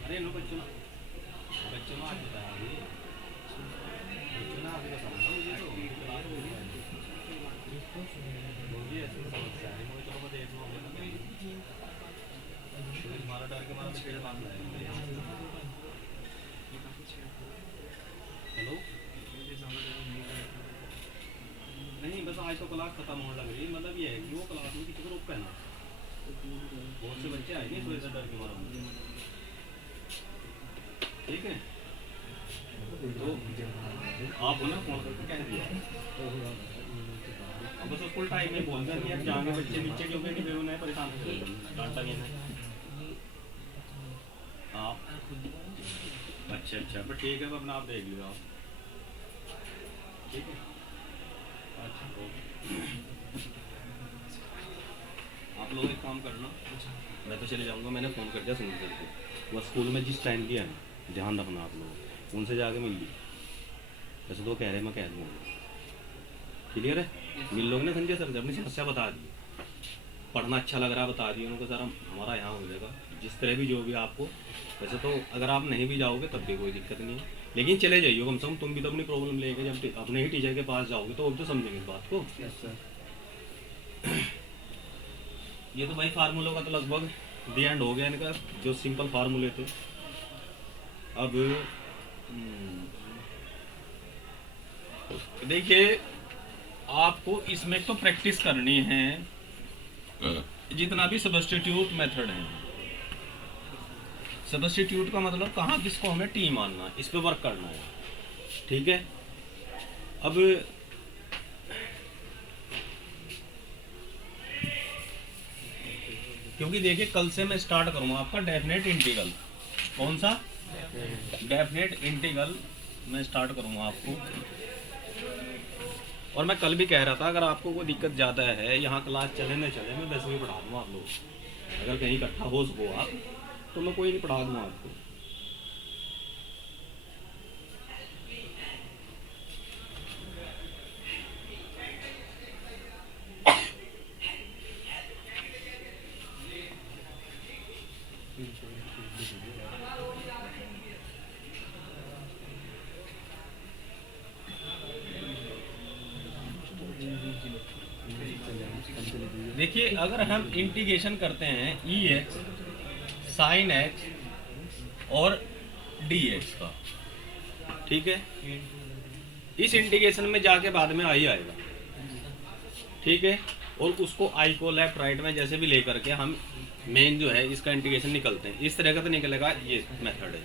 अरे लो बच्चों बच्चों आज बताया बच्चों ना अभी तो समझा मुझे तो बोलिए ऐसी समस्या है मुझे चलो मैं देख लूँ मारा डर के मारा बच्चे बात हेलो नहीं बस आज तो क्लास खत्म होने लग रही है, मतलब ये है कि वो क्लास में किसी को रोक पहना बहुत से बच्चे आए नहीं थोड़े से डर के मारा, ठीक है। तो आप ना फोन करके कह दिया अब बस फुल टाइम में बोल दिया कि आप जाएंगे बच्चे नीचे क्योंकि कि बेवना है परेशान डांटा गया है आप अच्छा पर ठीक है, अपना आप देख लो आप, ठीक है। अच्छा आप लोग एक काम करना, मैं तो चले जाऊंगा, मैंने फ़ोन कर दिया संजय सर को, वो स्कूल में जिस टाइम किया है ध्यान रखना आप लोग, उनसे जाके मिल ली, वैसे तो वो कह रहे हैं मैं कह दूँगा, क्लियर है। मिल लोग ने संजय सर से अपनी समस्या बता दी, पढ़ना अच्छा लग रहा है बता दिए उनको, सर हम हमारा यहाँ हो जाएगा जिस तरह भी जो भी आपको, वैसे तो अगर आप नहीं भी जाओगे तब भी कोई दिक्कत नहीं है, लेकिन चले जाइए कम से कम, तुम भी तो अपनी प्रॉब्लम लेके जब अपने ही टीचर के पास जाओगे तो वो भी तो समझेंगे इस बात को। Yes sir. ये तो भाई फार्मूलों का तो लगभग दी एंड हो गया इनका, जो सिंपल फार्मूले थे। अब देखिए आपको इसमें तो प्रैक्टिस करनी है, जितना भी सब्स्टिट्यूट मेथड है, सब्स्टिट्यूट का मतलब कहाँ किसको हमें टी मानना, इस पे वर्क करना है, ठीक है। अब क्योंकि देखिए कल से मैं स्टार्ट करूंगा आपका डेफिनेट इंटीग्रल, कौन सा डेफिनेट इंटीग्रल मैं स्टार्ट करूंगा आपको। और मैं कल भी कह रहा था अगर आपको कोई दिक्कत ज़्यादा है, यहाँ क्लास चले न चले, मैं वैसे भी पढ़ा दूँगा आप लोग, अगर कहीं इकट्ठा हो सको आप तो मैं कोई नहीं पढ़ा दूँगा आपको। देखिए अगर हम इंटीग्रेशन करते हैं ई एक्स साइन एक्स और डी एक्स का, ठीक है, इस इंटीग्रेशन में जाके बाद में आई आएगा, ठीक है, और उसको आई को लेफ्ट राइट में जैसे भी लेकर के हम मेन जो है इसका इंटीग्रेशन निकलते हैं, इस तरह का तो निकलेगा, ये मेथड है।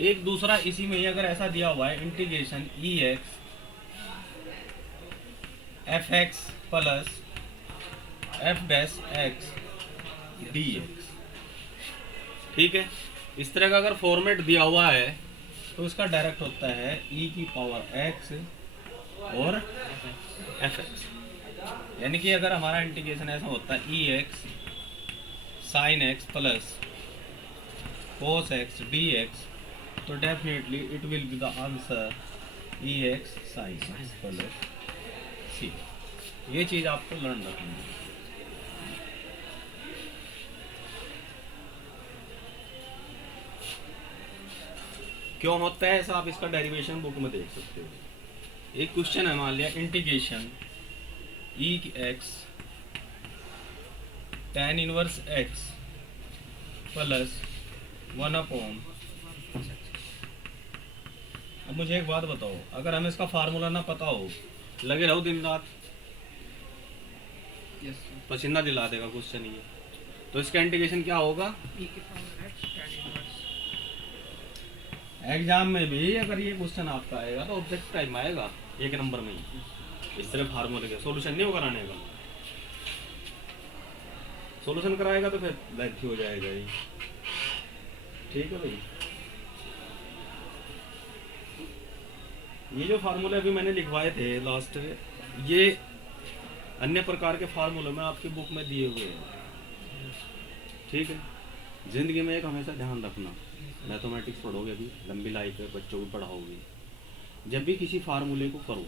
एक दूसरा इसी में ही अगर ऐसा दिया हुआ है इंटीग्रेशन ई x F x plus F dash x d x, ठीक है, इस तरह का अगर फॉर्मेट दिया हुआ है तो इसका डायरेक्ट होता है ई की पावर एक्स और एफ एक्स, यानी कि अगर हमारा इंटीग्रेशन ऐसा होता है e x sine x plus cos x d x, तो definitely it will be the answer e x sine x plus C. ये चीज़ आपको लर्न रखनी है। क्यों होता है ऐसा, आप इसका डेरिवेशन बुक में देख सकते हो। एक क्वेश्चन है, मान लिया इंटीग्रेशन ई x tan inverse x plus 1/। अब मुझे एक बात बताओ, अगर हमें इसका फार्मूला ना पता हो, लगे रहो दिन रात, पसीना दिला देगा क्वेश्चन ये, तो इसका इंटीग्रेशन क्या होगा। एग्जाम में भी अगर ये क्वेश्चन आपका आएगा तो ऑब्जेक्ट टाइम आएगा 1 नंबर में ही, इस तरह फार्मूले का सॉल्यूशन नहीं होगा कराने का, सॉल्यूशन कराएगा तो फिर लेंथी हो जाएगा ये, ठीक है भाई। ये जो फार्मूले अभी मैंने लिखवाए थे लास्ट, ये अन्य प्रकार के फार्मूले में आपकी बुक में दिए हुए हैं, ठीक है। जिंदगी में एक हमेशा ध्यान रखना, मैथमेटिक्स पढ़ोगे अभी, लंबी लाइफ है, बच्चों को पढ़ाओगे, जब भी किसी फार्मूले को करो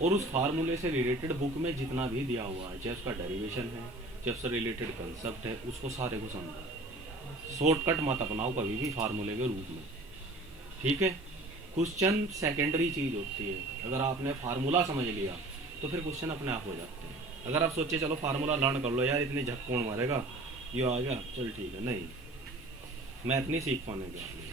और उस फार्मूले से रिलेटेड बुक में जितना भी दिया हुआ है, चाहे उसका डेरिवेशन है, चाहे उससे रिलेटेड कंसेप्ट है, उसको सारे को समझो, शॉर्टकट मत अपनाओ कभी भी फार्मूले के रूप में, ठीक है। क्वेश्चन सेकेंडरी चीज़ होती है, अगर आपने फार्मूला समझ लिया तो फिर क्वेश्चन अपने आप हो जाते हैं। अगर आप सोचिए चलो फार्मूला लर्न कर लो यार, इतनी झक कौन मारेगा, ये आ गया चल ठीक है, नहीं, मैथ नहीं सीख पाने के आपने।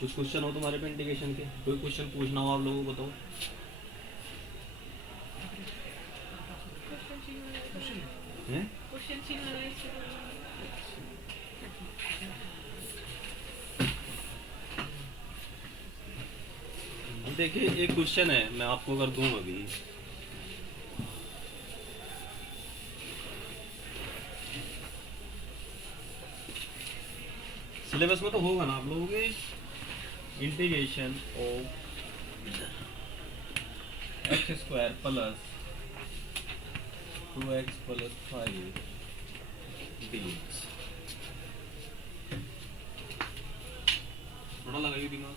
कुछ क्वेश्चन हो तुम्हारे पे इंटीग्रेशन के, कोई क्वेश्चन पूछना हो आप लोगों को बताओ। हैं? क्वेश्चन सीन लगा है इससे देखिए एक क्वेश्चन है, मैं आपको कर दूं अभी। सिलेबस में तो होगा ना आप लोगों के, integration of x square plus 2x plus 5 dx। थोड़ा लगाइए दिमाग।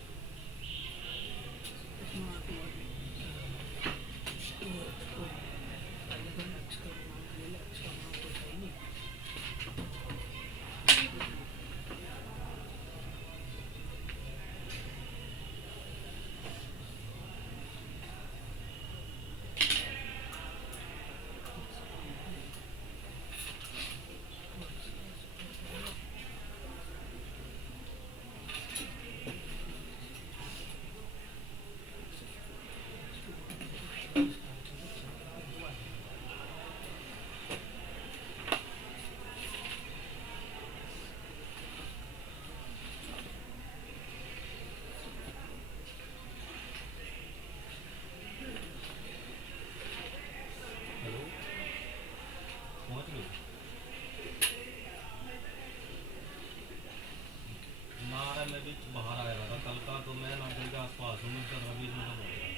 मैं भी बाहर आया था कल का, तो मैं नागपुर के आसपास हूँ, मैं 15-20 मिनट हो गया।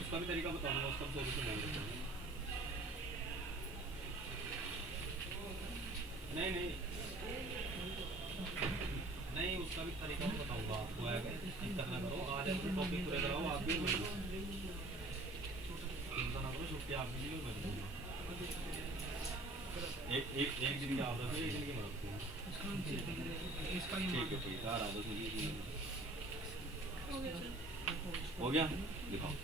उसका भी तरीका बताऊंगा, उसका भी सोल्यूशन नहीं। नहीं नहीं नहीं, उसका भी तरीका मैं बताऊंगा आपको, दिक्कत ना करो। आज आप टॉपिक पूरे कराओ, आप भी चिंता ना करो, छुट्टी आप भी मैं दूंगा। एक दिन की आदत है, एक दिन की मदद है। ठीक है आदत हो गया सर। हो गया, दिखाओ।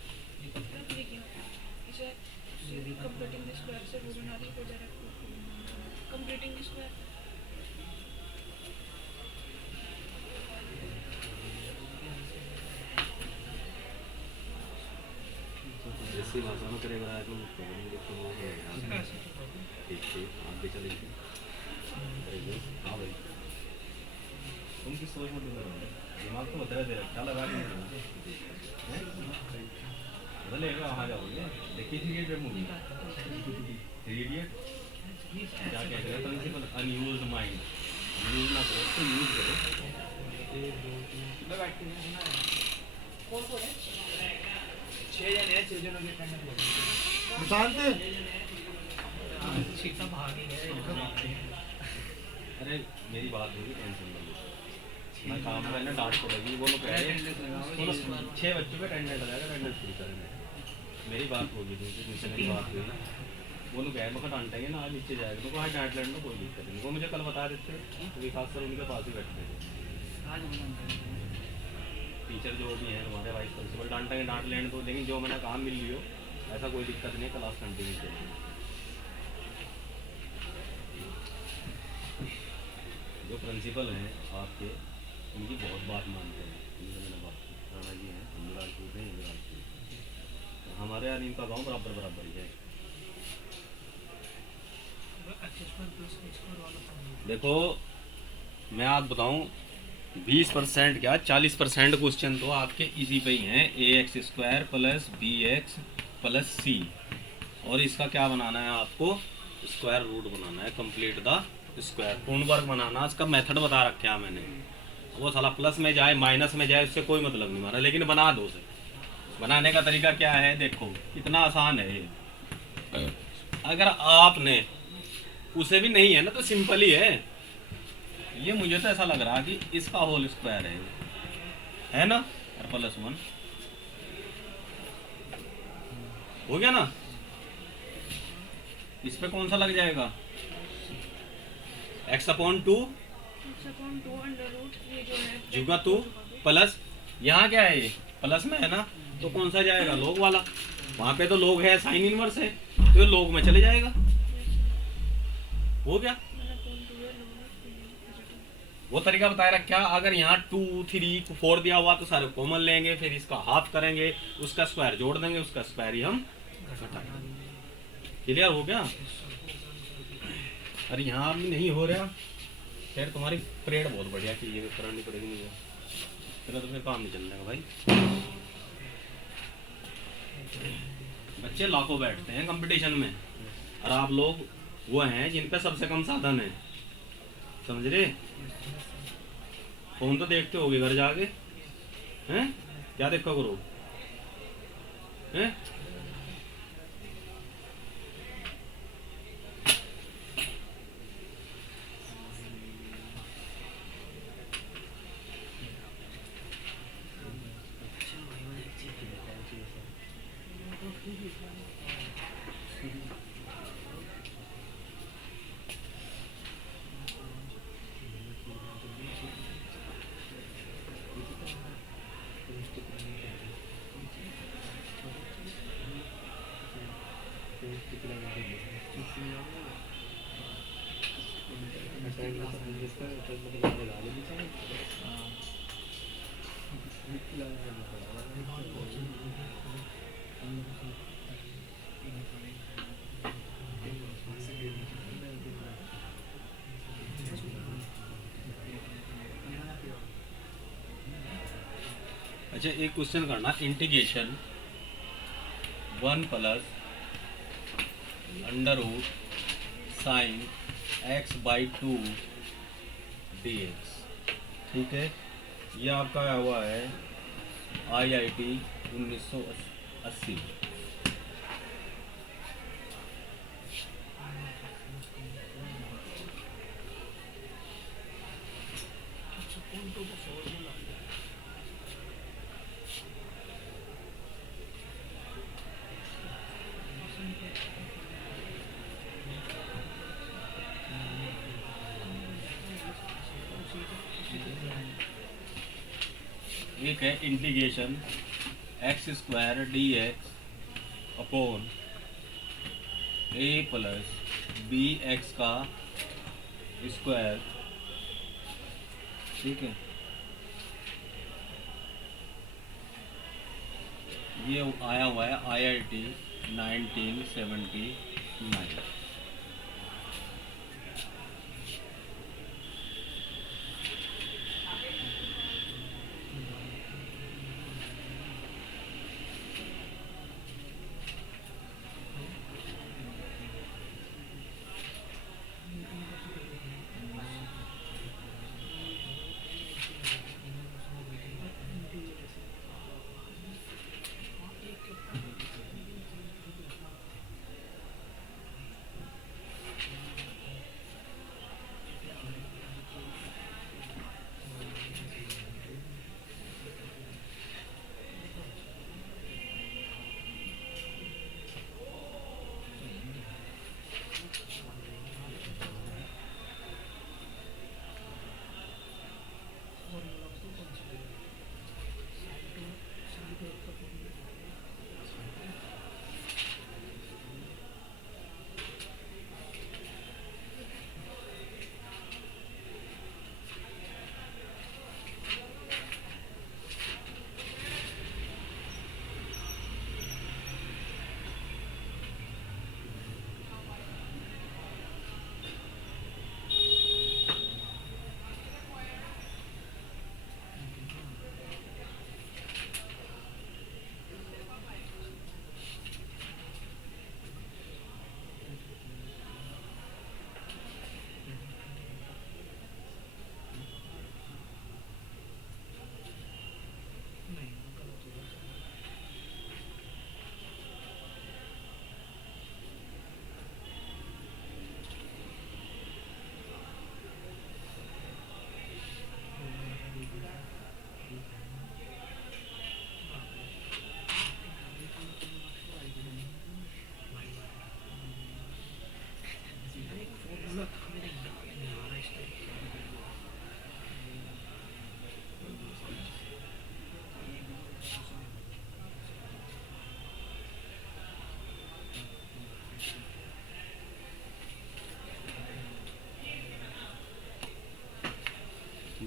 इसे कंप्लीटिंग द स्क्वायर से वो बना दी, फिर डायरेक्ट कंप्लीटिंग द स्क्वायर। जैसी भाषा में करेगा तो ठीक ठीक आप भी चलेंगे। हाँ भाई, तुम किस सोच में दिमाग तो बदला दे रहा, क्या लगा बदलेगा। वहाँ जाओगे, देखिए 3 इडियट मूवी, 3 इडियट क्या कहते हैं प्रिंसिपल, अनयूज्ड माइंड। यूज ना करो तो यूज करो। कौन कौन है? 6 जन है, 6 जनों के अटेंडेंस हो गए। सीता भागी है। अरे मेरी बात होगी, टेंशन मत लो, मैं काम करना, डांट पड़ेगी। वो लोग कह रहे हैं 6 बच्चों पे अटेंडेंस लगाएगा, अटेंडेंस पूरी करेंगे। मेरी बात होगी, ट्यूशन की बात हुई, वो लोग कह रहे हैं डांटेंगे ना, आज नीचे जाएगा तो हाँ डांट लेने में कोई दिक्कत नहीं। वो मुझे कल बता देते, विकास सर उनके पास ही बैठते थे। टीचर जो भी हैं हमारे वाइस प्रिंसिपल, डांटेंगे डांट लेने तो, लेकिन जो मैंने काम मिल लियो ऐसा कोई दिक्कत नहीं है, क्लास कंटिन्यू चलेगी। जो प्रिंसिपल हैं आपके, उनकी बहुत बात मानते हैं। उनसे मैंने बात की, राणा जी हैं, इंदिराज पूछ हैं, इंदिराज पूछ हमारे यहाँ इनका गाँव बराबर बराबर ही है। देखो मैं आप बताऊं, 20% क्या 40% क्वेश्चन तो आपके इसी पे ही हैं। ax² plus bx plus c, और इसका क्या बनाना है आपको, स्क्वायर रूट बनाना है, कंप्लीट द स्क्वायर, पूर्ण वर्ग बनाना। इसका मेथड बता रखा है मैंने, वो साला प्लस में जाए माइनस में जाए उससे कोई मतलब नहीं हमारा, लेकिन बना दो उसे। बनाने का तरीका क्या है, देखो कितना आसान है ये। अगर आपने उसे भी नहीं है ना तो सिंपल ही है ये। मुझे तो ऐसा लग रहा कि इसका होल स्क्वायर है ना, और +1 हो गया ना। इस पे कौन सा लग जाएगा, x/2 जुगा 2 प्लस, यहाँ क्या है ये प्लस में है ना, तो कौन सा जाएगा, log वाला। वहां पे तो log है, साइन इनवर्स है, तो ये log में चले जाएगा। हो गया, वो तरीका बताया रखा। अगर यहाँ 2, 3, 4 दिया हुआ तो सारे कॉमन लेंगे, फिर इसका हाफ करेंगे, उसका स्क्वायर जोड़ देंगे, उसका स्क्वायर ही हम क्लियर हो गया? अरे यहाँ भी नहीं हो रहा, फिर तुम्हारी परेड बहुत बढ़िया चीज़ है, करानी पड़ेगी मुझे, फिर तो फिर काम नहीं चलने का भाई। बच्चे लाखों बैठते हैं कंपटीशन में, और आप लोग वो हैं जिन पे सबसे कम साधन है, समझ रहे? फोन तो देखते होगे घर जाके, हैं? क्या देखा करो, हैं? अच्छा एक क्वेश्चन करना, integration 1 plus under root sine x/2 dx, ठीक है? ये आपका आया हुआ है IIT 1980। एक है integration x² dx upon a plus bx का स्क्वायर, ठीक है? ये आया हुआ है IIT 1979।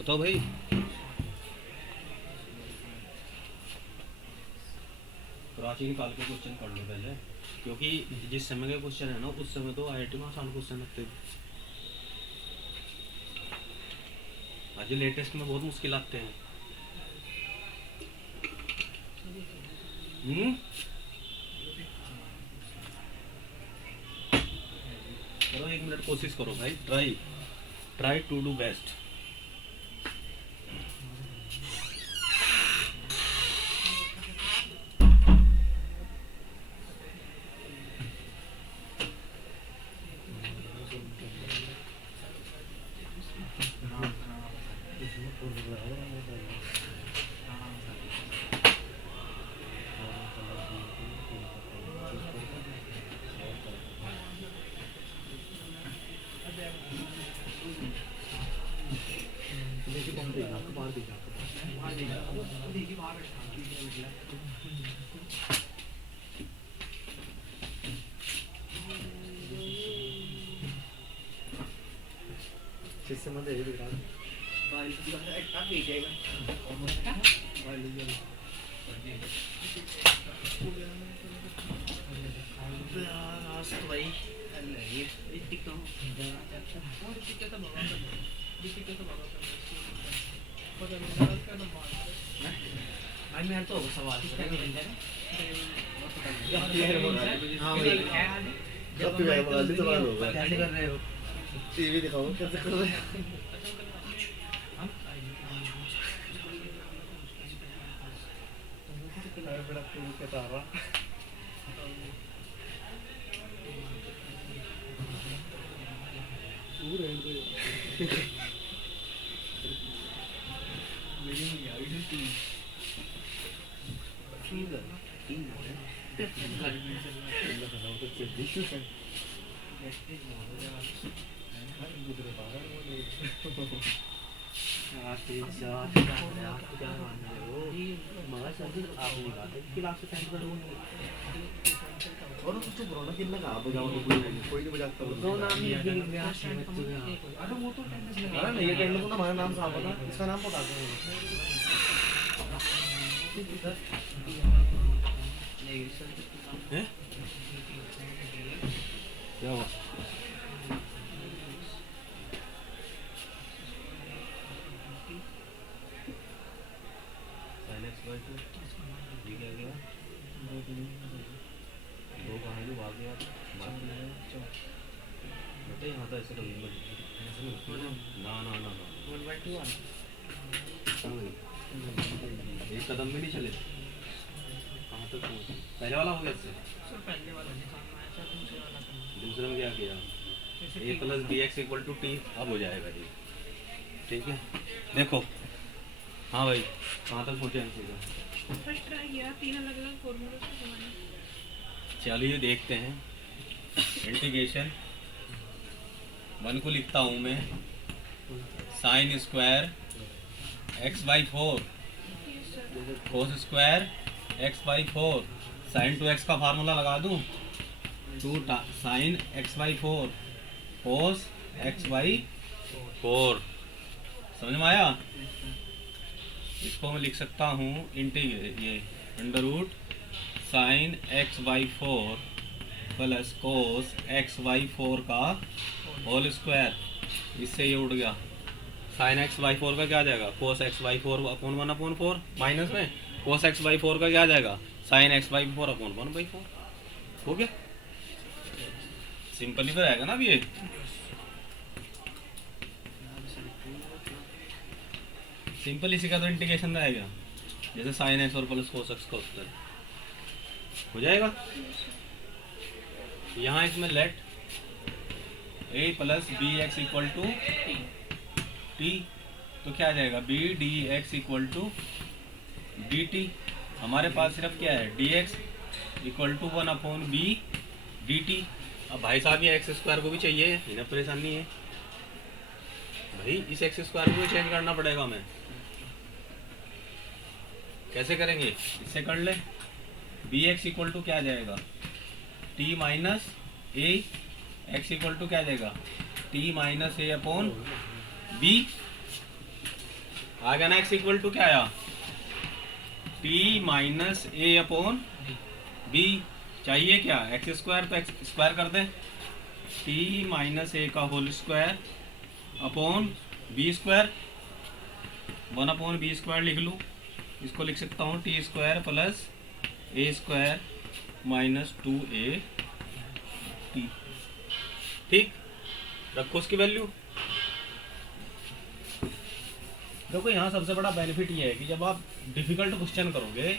बताओ भाई। क्रॉस 5 ही निकाल के क्वेश्चन कर लो पहले, क्योंकि जिस समय का क्वेश्चन है ना उस समय तो IIT में आसान क्वेश्चन रखते थे, आज लेटेस्ट में बहुत मुश्किल आते हैं। चलो 1 मिनट कोशिश करो भाई, ट्राई टू डू बेस्ट। जिससे मत ये दिखा भाई मेरा तो सवाल हाँ भाई कब भी मैं बता दी तो बात होगा कैसे कर रहे हो? टीवी दिखाओ कैसे कर रहे हैं बड़ा टीवी के तारा सूर है और कुछ करो ना कितना आप बजाओ कोई नहीं बजाता दो नाम ही अरे वो तो अरे नहीं ये टेंडर तो हमारा नाम साफ पता इसका नाम पता हैं? क्या हुआ? sin x by 2 ये क्या गया? दो कहाँ जो भाग गया? बेटे यहाँ तो ऐसे कभी ना 1/2 एक कदम भी नहीं चले। कहाँ तक पहुँचे? पहले वाला हो गया इससे? पहले वाला निकालना है सर, दूसरे वाला करना दूसरे में क्या किया? a plus b x equal to t अब हो जाएगा जी। ठीक है देखो, हाँ भाई कहाँ तक पहुँचे हैं सीधा? फर्स्ट ट्राई किया 3 अलग-अलग फॉर्मूले से घुमाने। चलिए देखते हैं। इंटीग्रेशन 1 को लिखता हूँ मैं sine square x by 4 cos square x by 4 sine 2x का फार्मूला लगा दूँ 2 sine x by 4 cos x by 4। समझ में आया? इसको मैं लिख सकता हूँ इंटीग्रेट ये under root sine x by 4 plus cos x by 4 का होल स्क्वायर। इससे ये उड़ गया साइन x बाई 4 का क्या आ जाएगा? Cos x by 4 upon 1/4 minus में कोस x बाई 4 का क्या आ जाएगा? Sine x by 4 upon 1/4। हो गया? सिंपल ही तो रहेगा ना अब ये। सिंपल इसी का तो इंटीग्रेशन रहेगा जैसे साइन x और प्लस कोस x का उत्तर हो जाएगा। यहाँ इसमें let a plus b x equal to t, तो क्या आ जाएगा? B d x equal to d t. हमारे पास सिर्फ क्या है? D x equal to 1/b d t. अब भाई साहब ये एक्स स्क्वायर को भी चाहिए, इन्हें परेशानी है भाई, इस एक्स स्क्वायर को भी चेंज करना पड़ेगा हमें। कैसे करेंगे? इससे कर ले बी एक्स इक्वल टू क्या आ जाएगा? T minus a x equal to क्या आ जाएगा? T minus a upon b. आ गया ना? एक्स इक्वल टू क्या आया? T minus a upon b चाहिए क्या, एक्स स्क्वायर, तो एक्स स्क्वायर कर दें, टी माइनस ए का whole square upon b square, 1/b² लिख लूँ, इसको लिख सकता हूँ t square plus a square minus 2a t. ठीक, रखो उसकी वैल्यू। देखो यहाँ सबसे बड़ा बेनिफिट ये है कि जब आप डिफिकल्ट क्वेश्चन करोगे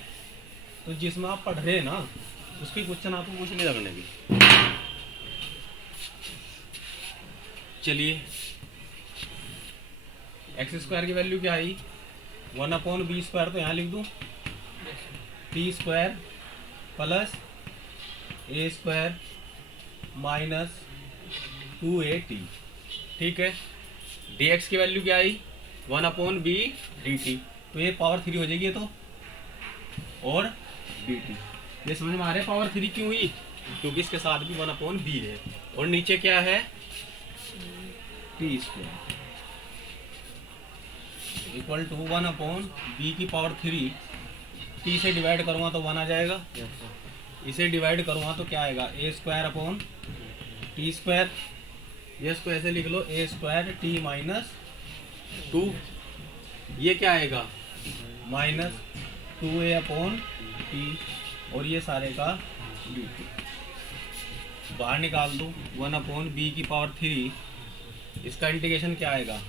तो जिसमें आप पढ़ रहे हैं ना उसकी क्वेश्चन आपको कुछ नहीं लगने की। चलिए, एक्स स्क्वायर की वैल्यू क्या आई, 1/b², तो यहाँ लिख दूँ T square plus a square minus 2at। ठीक है, dx की वैल्यू क्या आई, 1/b dt, तो ये पावर 3 हो जाएगी ये तो, और dt। ये समझ में आ रहा है पावर 3 क्यों हुई, क्योंकि इसके साथ भी 1/b है, और नीचे क्या है T square equal to 1/b की पावर 3। टी से डिवाइड करूँगा तो 1 आ जाएगा, इसे डिवाइड करूँगा तो क्या आएगा, ए स्क्वायर अपॉन टी स्क्वायर, ये इसको ऐसे लिख लो, ए स्क्वायर टी माइनस 2, ये क्या आएगा माइनस 2a अपॉन टी, और ये सारे का dt बाहर निकाल दूँ, 1/b की पावर 3, इसका इंटीग्रेशन क्या आएगा,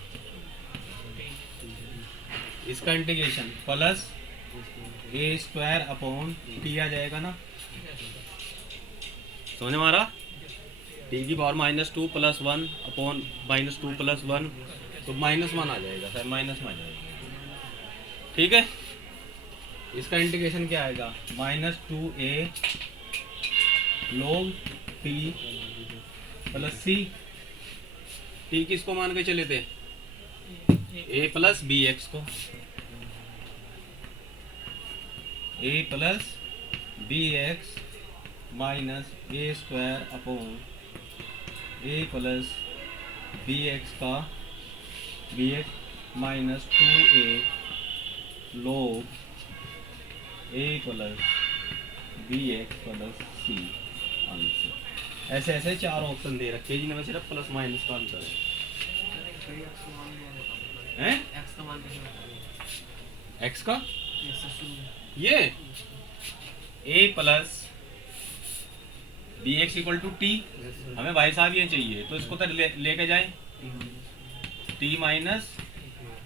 इसका integration plus a square upon T आ जाएगा ना, समझ में आ रहा, टी की पावर -2 + 1 अपॉन -2 + 1, तो -1 आ जाएगा सर, माइनस में आ जाएगा। ठीक है, इसका इंटीग्रेशन क्या आएगा, -2a log t plus C, t किसको मान के चले थे, a प्लस बी एक्स को, a plus b x minus a square upon a plus b x का b x minus 2a log a plus b x plus C answer. ऐसे ऐसे 4 option दे रखे हैं जिनमें सिर्फ प्लस माइनस का आंसर है। एक्स का मान कैसे बताओगे? एक्स का ऐसा शुरू ये a plus b x equal to t, हमें भाई साहब ये चाहिए तो इसको तो लेके जाए, t minus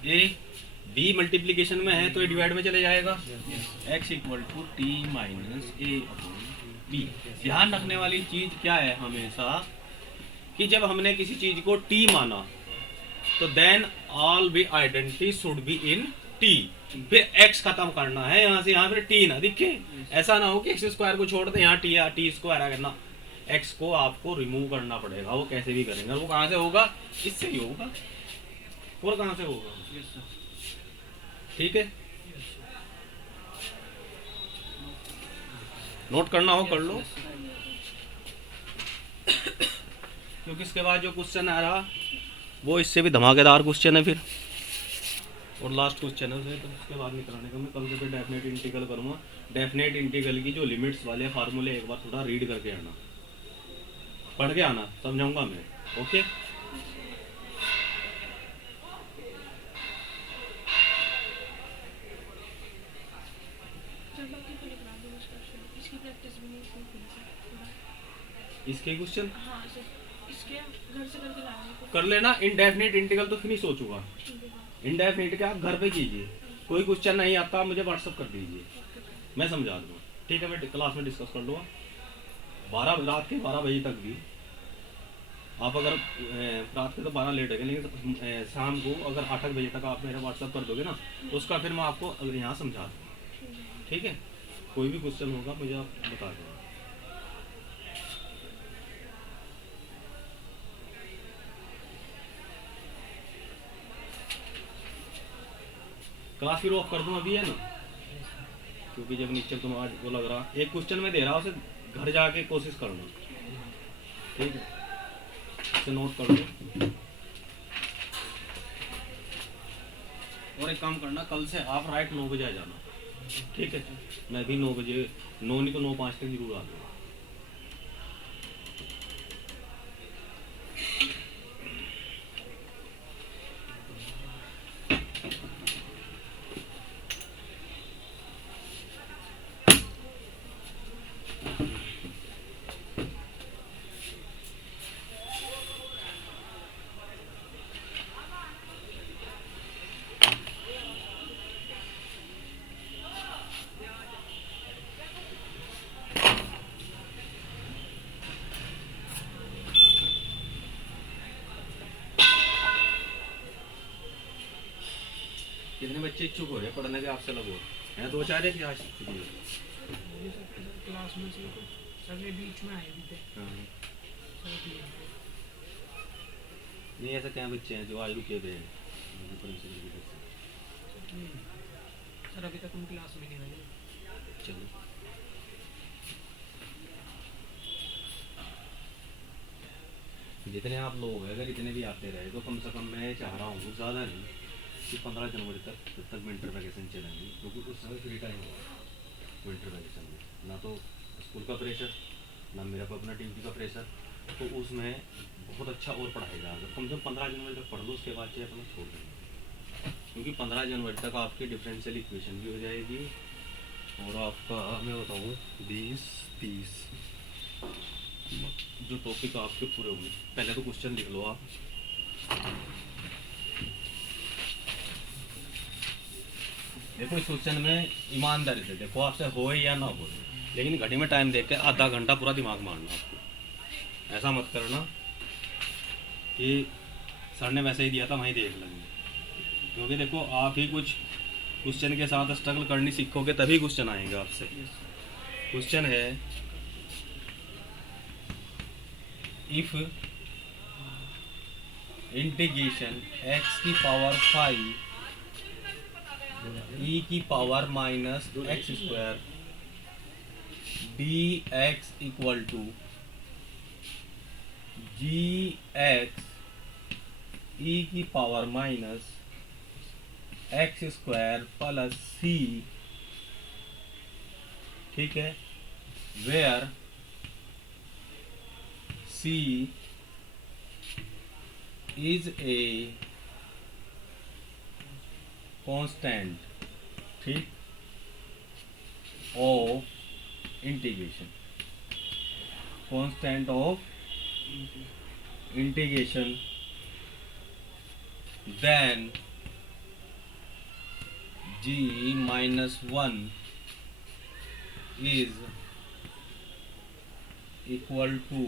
a, b multiplication में है तो ये डिवाइड में चले जाएगा, x equal to t minus a upon b. ध्यान रखने वाली चीज क्या है हमेशा कि जब हमने किसी चीज को t माना तो then all be identity should be in t, फिर x खत्म करना है यहाँ से, यहाँ फिर t ना दिखे, ऐसा ना हो कि x स्क्वायर को छोड़ दे यहाँ t या t स्क्वायर आ करना, x को आपको रिमूव करना पड़ेगा, वो कैसे भी करेंगे, वो कहाँ से होगा, इससे ही होगा, और कहाँ से होगा। ठीक है, नोट करना हो कर लो, क्योंकि इसके बाद जो क्वेश्चन आ रहा वो इससे भी धमाकेदार क्वेश्चन है फिर, और लास्ट क्वेश्चन है उसे, तो उसके बाद निकलने का मैं कल से फिर डेफिनेट इंटीग्रल करूँगा। डेफिनेट इंटीग्रल की जो लिमिट्स वाले फार्मूले एक बार थोड़ा रीड करके आना, पढ़ के आना, समझाऊंगा मैं। ओके, चलो बाकी को लिखवा दो उसका शेयर, इसकी प्रैक्टिस भी नहीं इसमें थोड़ा। इसके क्वेश्चन हाँ सर, इसके घर से करके लाएंगे को कर लेना। इनडेफिनेट इंटीग्रल तो फिनिश हो चुका, इनडेफिनेट का आप घर पे कीजिए, कोई क्वेश्चन नहीं आता मुझे व्हाट्सअप कर दीजिए, मैं समझा दूँगा। ठीक है, मैं क्लास में डिस्कस कर लूँगा, रात के 12 बजे तक भी। आप अगर रात के तो 12 लेट है, लेकिन शाम को अगर 8 बजे तक आप मेरा व्हाट्सअप कर दोगे ना, उसका फिर मैं आपको यहाँ समझा दूँगा। ठीक है, कोई भी क्वेश्चन होगा मुझे आप बता देना। क्लास फिर ऑफ कर दूँ अभी, है ना, क्योंकि जब नीचे तुम आज वो लग रहा, एक क्वेश्चन में दे रहा उसे घर जाके कोशिश करना। ठीक है, इसे नोट कर लो, और एक काम करना, कल से आप राइट 9 बजे आ जाना। ठीक है, मैं भी 9 बजे 9 नहीं तो 9:05 तक जरूर आ जाऊँगा। कितने बच्चे इच्छुक हो रहे हैं पढ़ने के आपसे अलग हो हैं? 2-4 है कि आज तक की? क्लास में से तो सभी बीच में आए भी थे। हाँ। सभी नहीं ऐसा क्या बच्चे हैं जो आज रुके हुए हैं प्रिंसिपल की तरफ से? सर अभी तक हम क्लास में नहीं आए। चलो जितने आप लोग हैं अगर इतने भी आते रहे तो कम से कम मैं चाह रहा हूँ ज़्यादा नहीं कि 15 जनवरी तक जब तक विंटर वैकेशन चलेंगे, क्योंकि उस समय फ्री टाइम होगा विंटर वैकेशन में, ना तो स्कूल का प्रेशर ना मेरा अपना ड्यूटी का प्रेशर, तो उसमें बहुत अच्छा और पढ़ाई जाएगा। कम से कम 15 जनवरी तक पढ़ लो, उसके बाद चाहे अपना छोड़ देंगे, क्योंकि 15 जनवरी तक आपकी डिफरेंशियल इक्वेशन भी हो जाएगी और आपका मैं बताऊँ 20-30 जो टॉपिक आपके पूरे होंगे। पहले तो क्वेश्चन लिख लो आप। देखो इस क्वेश्चन में ईमानदारी से देखो आपसे हो या ना हो, लेकिन घड़ी में टाइम देख के आधा घंटा पूरा दिमाग मारना आपको। ऐसा मत करना कि सर ने वैसे ही दिया था वहीं देख लेंगे, क्योंकि देखो आप ही कुछ क्वेश्चन के साथ स्ट्रगल करनी सीखोगे तभी क्वेश्चन आएंगे आपसे। क्वेश्चन है इफ इंटीग्रेशन x की पावर 5 e की power minus x square dx equal to gx e की power minus x square plus c, ठीक है, where c is a constant, ठीक, of integration, constant of integration, then g minus 1 is equal to,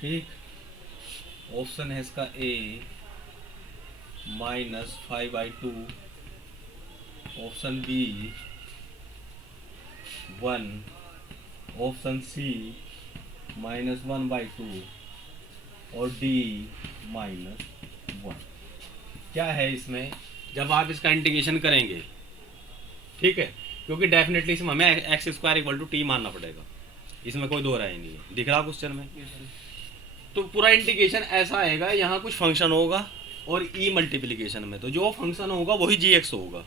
ठीक, option है इसका ए -5/2, option B 1, option C -1/2 और D -1। क्या है इसमें जब आप इसका इंटीग्रेशन करेंगे, ठीक है, क्योंकि डेफिनेटली इसमें हमें x square equal to t मानना पड़ेगा, इसमें कोई दो राय नहीं है। दिख रहा क्वेश्चन में? तो पूरा इंटीग्रेशन ऐसा आएगा, यहाँ कुछ फंक्शन होगा और ई मल्टीप्लिकेशन में तो जो फंक्शन होगा वही जी एक्स होगा,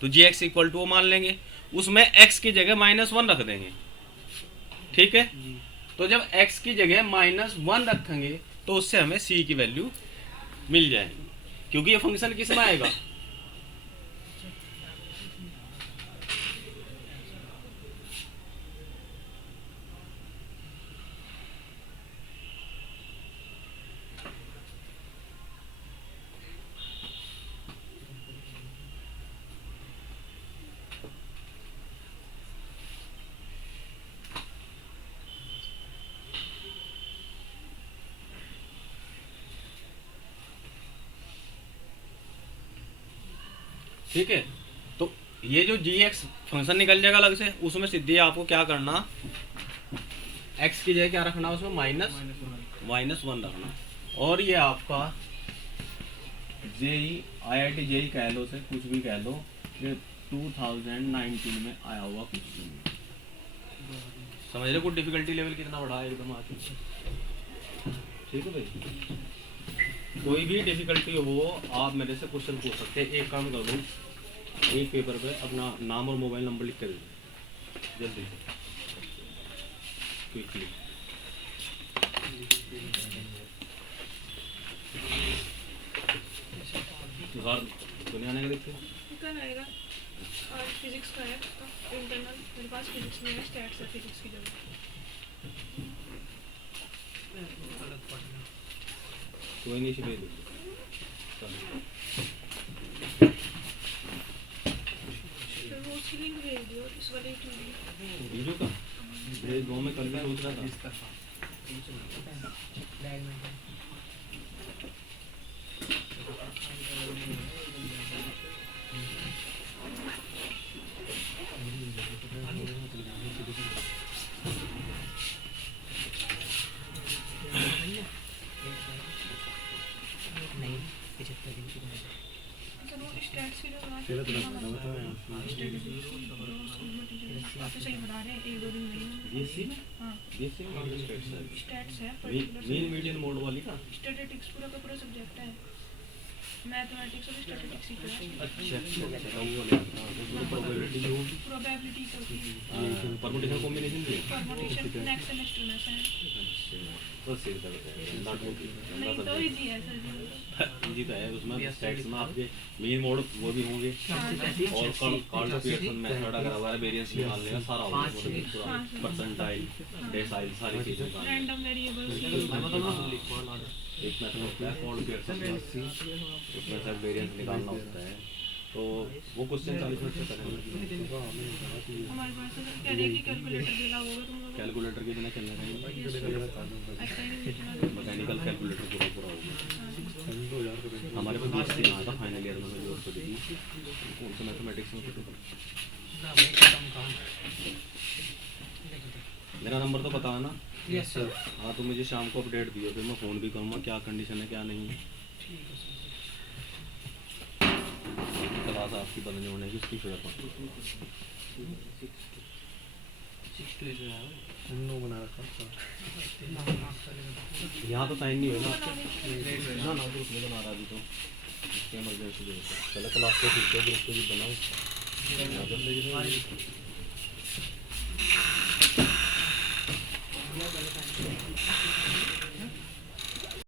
तो जी एक्स इक्वल टू मान लेंगे, उसमें एक्स की जगह -1 रख देंगे, ठीक है। तो जब एक्स की जगह -1 रखेंगे तो उससे हमें सी की वैल्यू मिल जाएगी, क्योंकि ये फंक्शन किस में आएगा, ठीक है। तो ये जो जी एक्स फंक्शन निकल जाएगा अलग से, उसमें सीधे आपको क्या करना, एक्स की जगह क्या रखना, उसमें -1 रखना, और ये आपका जेई IIT जेई कह लो से कुछ भी कह लो, ये 2019 में आया हुआ कुछ भी, समझ रहे कुछ डिफिकल्टी लेवल कितना बढ़ा है एकदम आज, ठीक है भाई। कोई भी डिफिकल्टी हो आप मेरे से क्वेश्चन पूछ सकते हैं। एक काम कर लो, एक पेपर पे अपना नाम और मोबाइल नंबर लिख कर दे दो, जल्दी से, क्विकली। दुनिया आने का देखते कल आएगा और फिजिक्स का है उसका इंटरनल। मेरे पास फिजिक्स नहीं है, स्टैट्स है फिजिक्स की जगह। गलत पढ़ गया। कोई नहीं शिवे दो। फिर वो उसकी लिंक भेज दियो इस वाले की लिंक। वीडियो का भेज दो, मैं कल भी सोच रहा था। बैडमिंटन नहीं 75 दिन की तो वो स्टैट्स की जो बात चलो तो आप तो सही बता रहे हैं, 1-2 दिन नहीं। बीएससी में, हाँ बीएससी में कौन सा स्टेट्स है? स्टैट्स है, मीन पर्टिकुलर मीडियन मोड वाली का? स्टैटिस्टिक्स पूरा का पूरा सब्जेक्ट है, मैथमेटिक्स और स्टैटिस्टिक्स ही है। अच्छा वो वाले उसमें प्रोबेबिलिटी जो होगी, प्रोबेबिलिटी होती है, परमुटेशन कॉम्बिनेशन भी है। परमुटेशन नेक्स्ट सेमेस्टर में है। अच्छा तो सिर दर्द है, नॉट नहीं तो इजी है सर जी। इजी तो है उसमें। स्टैट्स में आपके मेन मोड वो भी होंगे और कार्ल पियर्सन मेथड अगर हमारा वेरिएंस निकालने का सारा होगा, मतलब पूरा परसेंटाइल डेसाइल सारी चीजें निकालने का। रैंडम वेरिएबल्स एक मेथड होता है कार्ल पियर्सन, उसमें सब वेरिएंस निकालना होता है। तो वो क्वेश्चन 40 मिनट से करेंगे। हमारे पास तो कह रहे हैं कि कैलकुलेटर दिला होगा तुम लोगों कैलकुलेटर के बिना चलना चाहिए, को। ऐसा ही नहीं मैकेनिकल कैलकुलेटर पूरा होगा। हमारे पास बीएससी आया था फाइनल ईयर में, जो उसको दी कौन सा मैथमेटिक्स में कुछ। मेरा नंबर तो पता है ना? Yes sir. हाँ तो मुझे शाम को अपडेट दियो, फिर मैं फ़ोन भी करूँगा क्या कंडीशन है क्या नहीं है। ठीक है सर। क्लास आपकी बदलने होने की उसकी फिक्र मत। 6 to 8 है नो बना रखा था। यहाँ तो साइन नहीं होगा ना ना, ग्रुप में बना रहा अभी तो इमरजेंसी जो होता है। पहले क्लास को ठीक है, ग्रुप को भी बनाओ।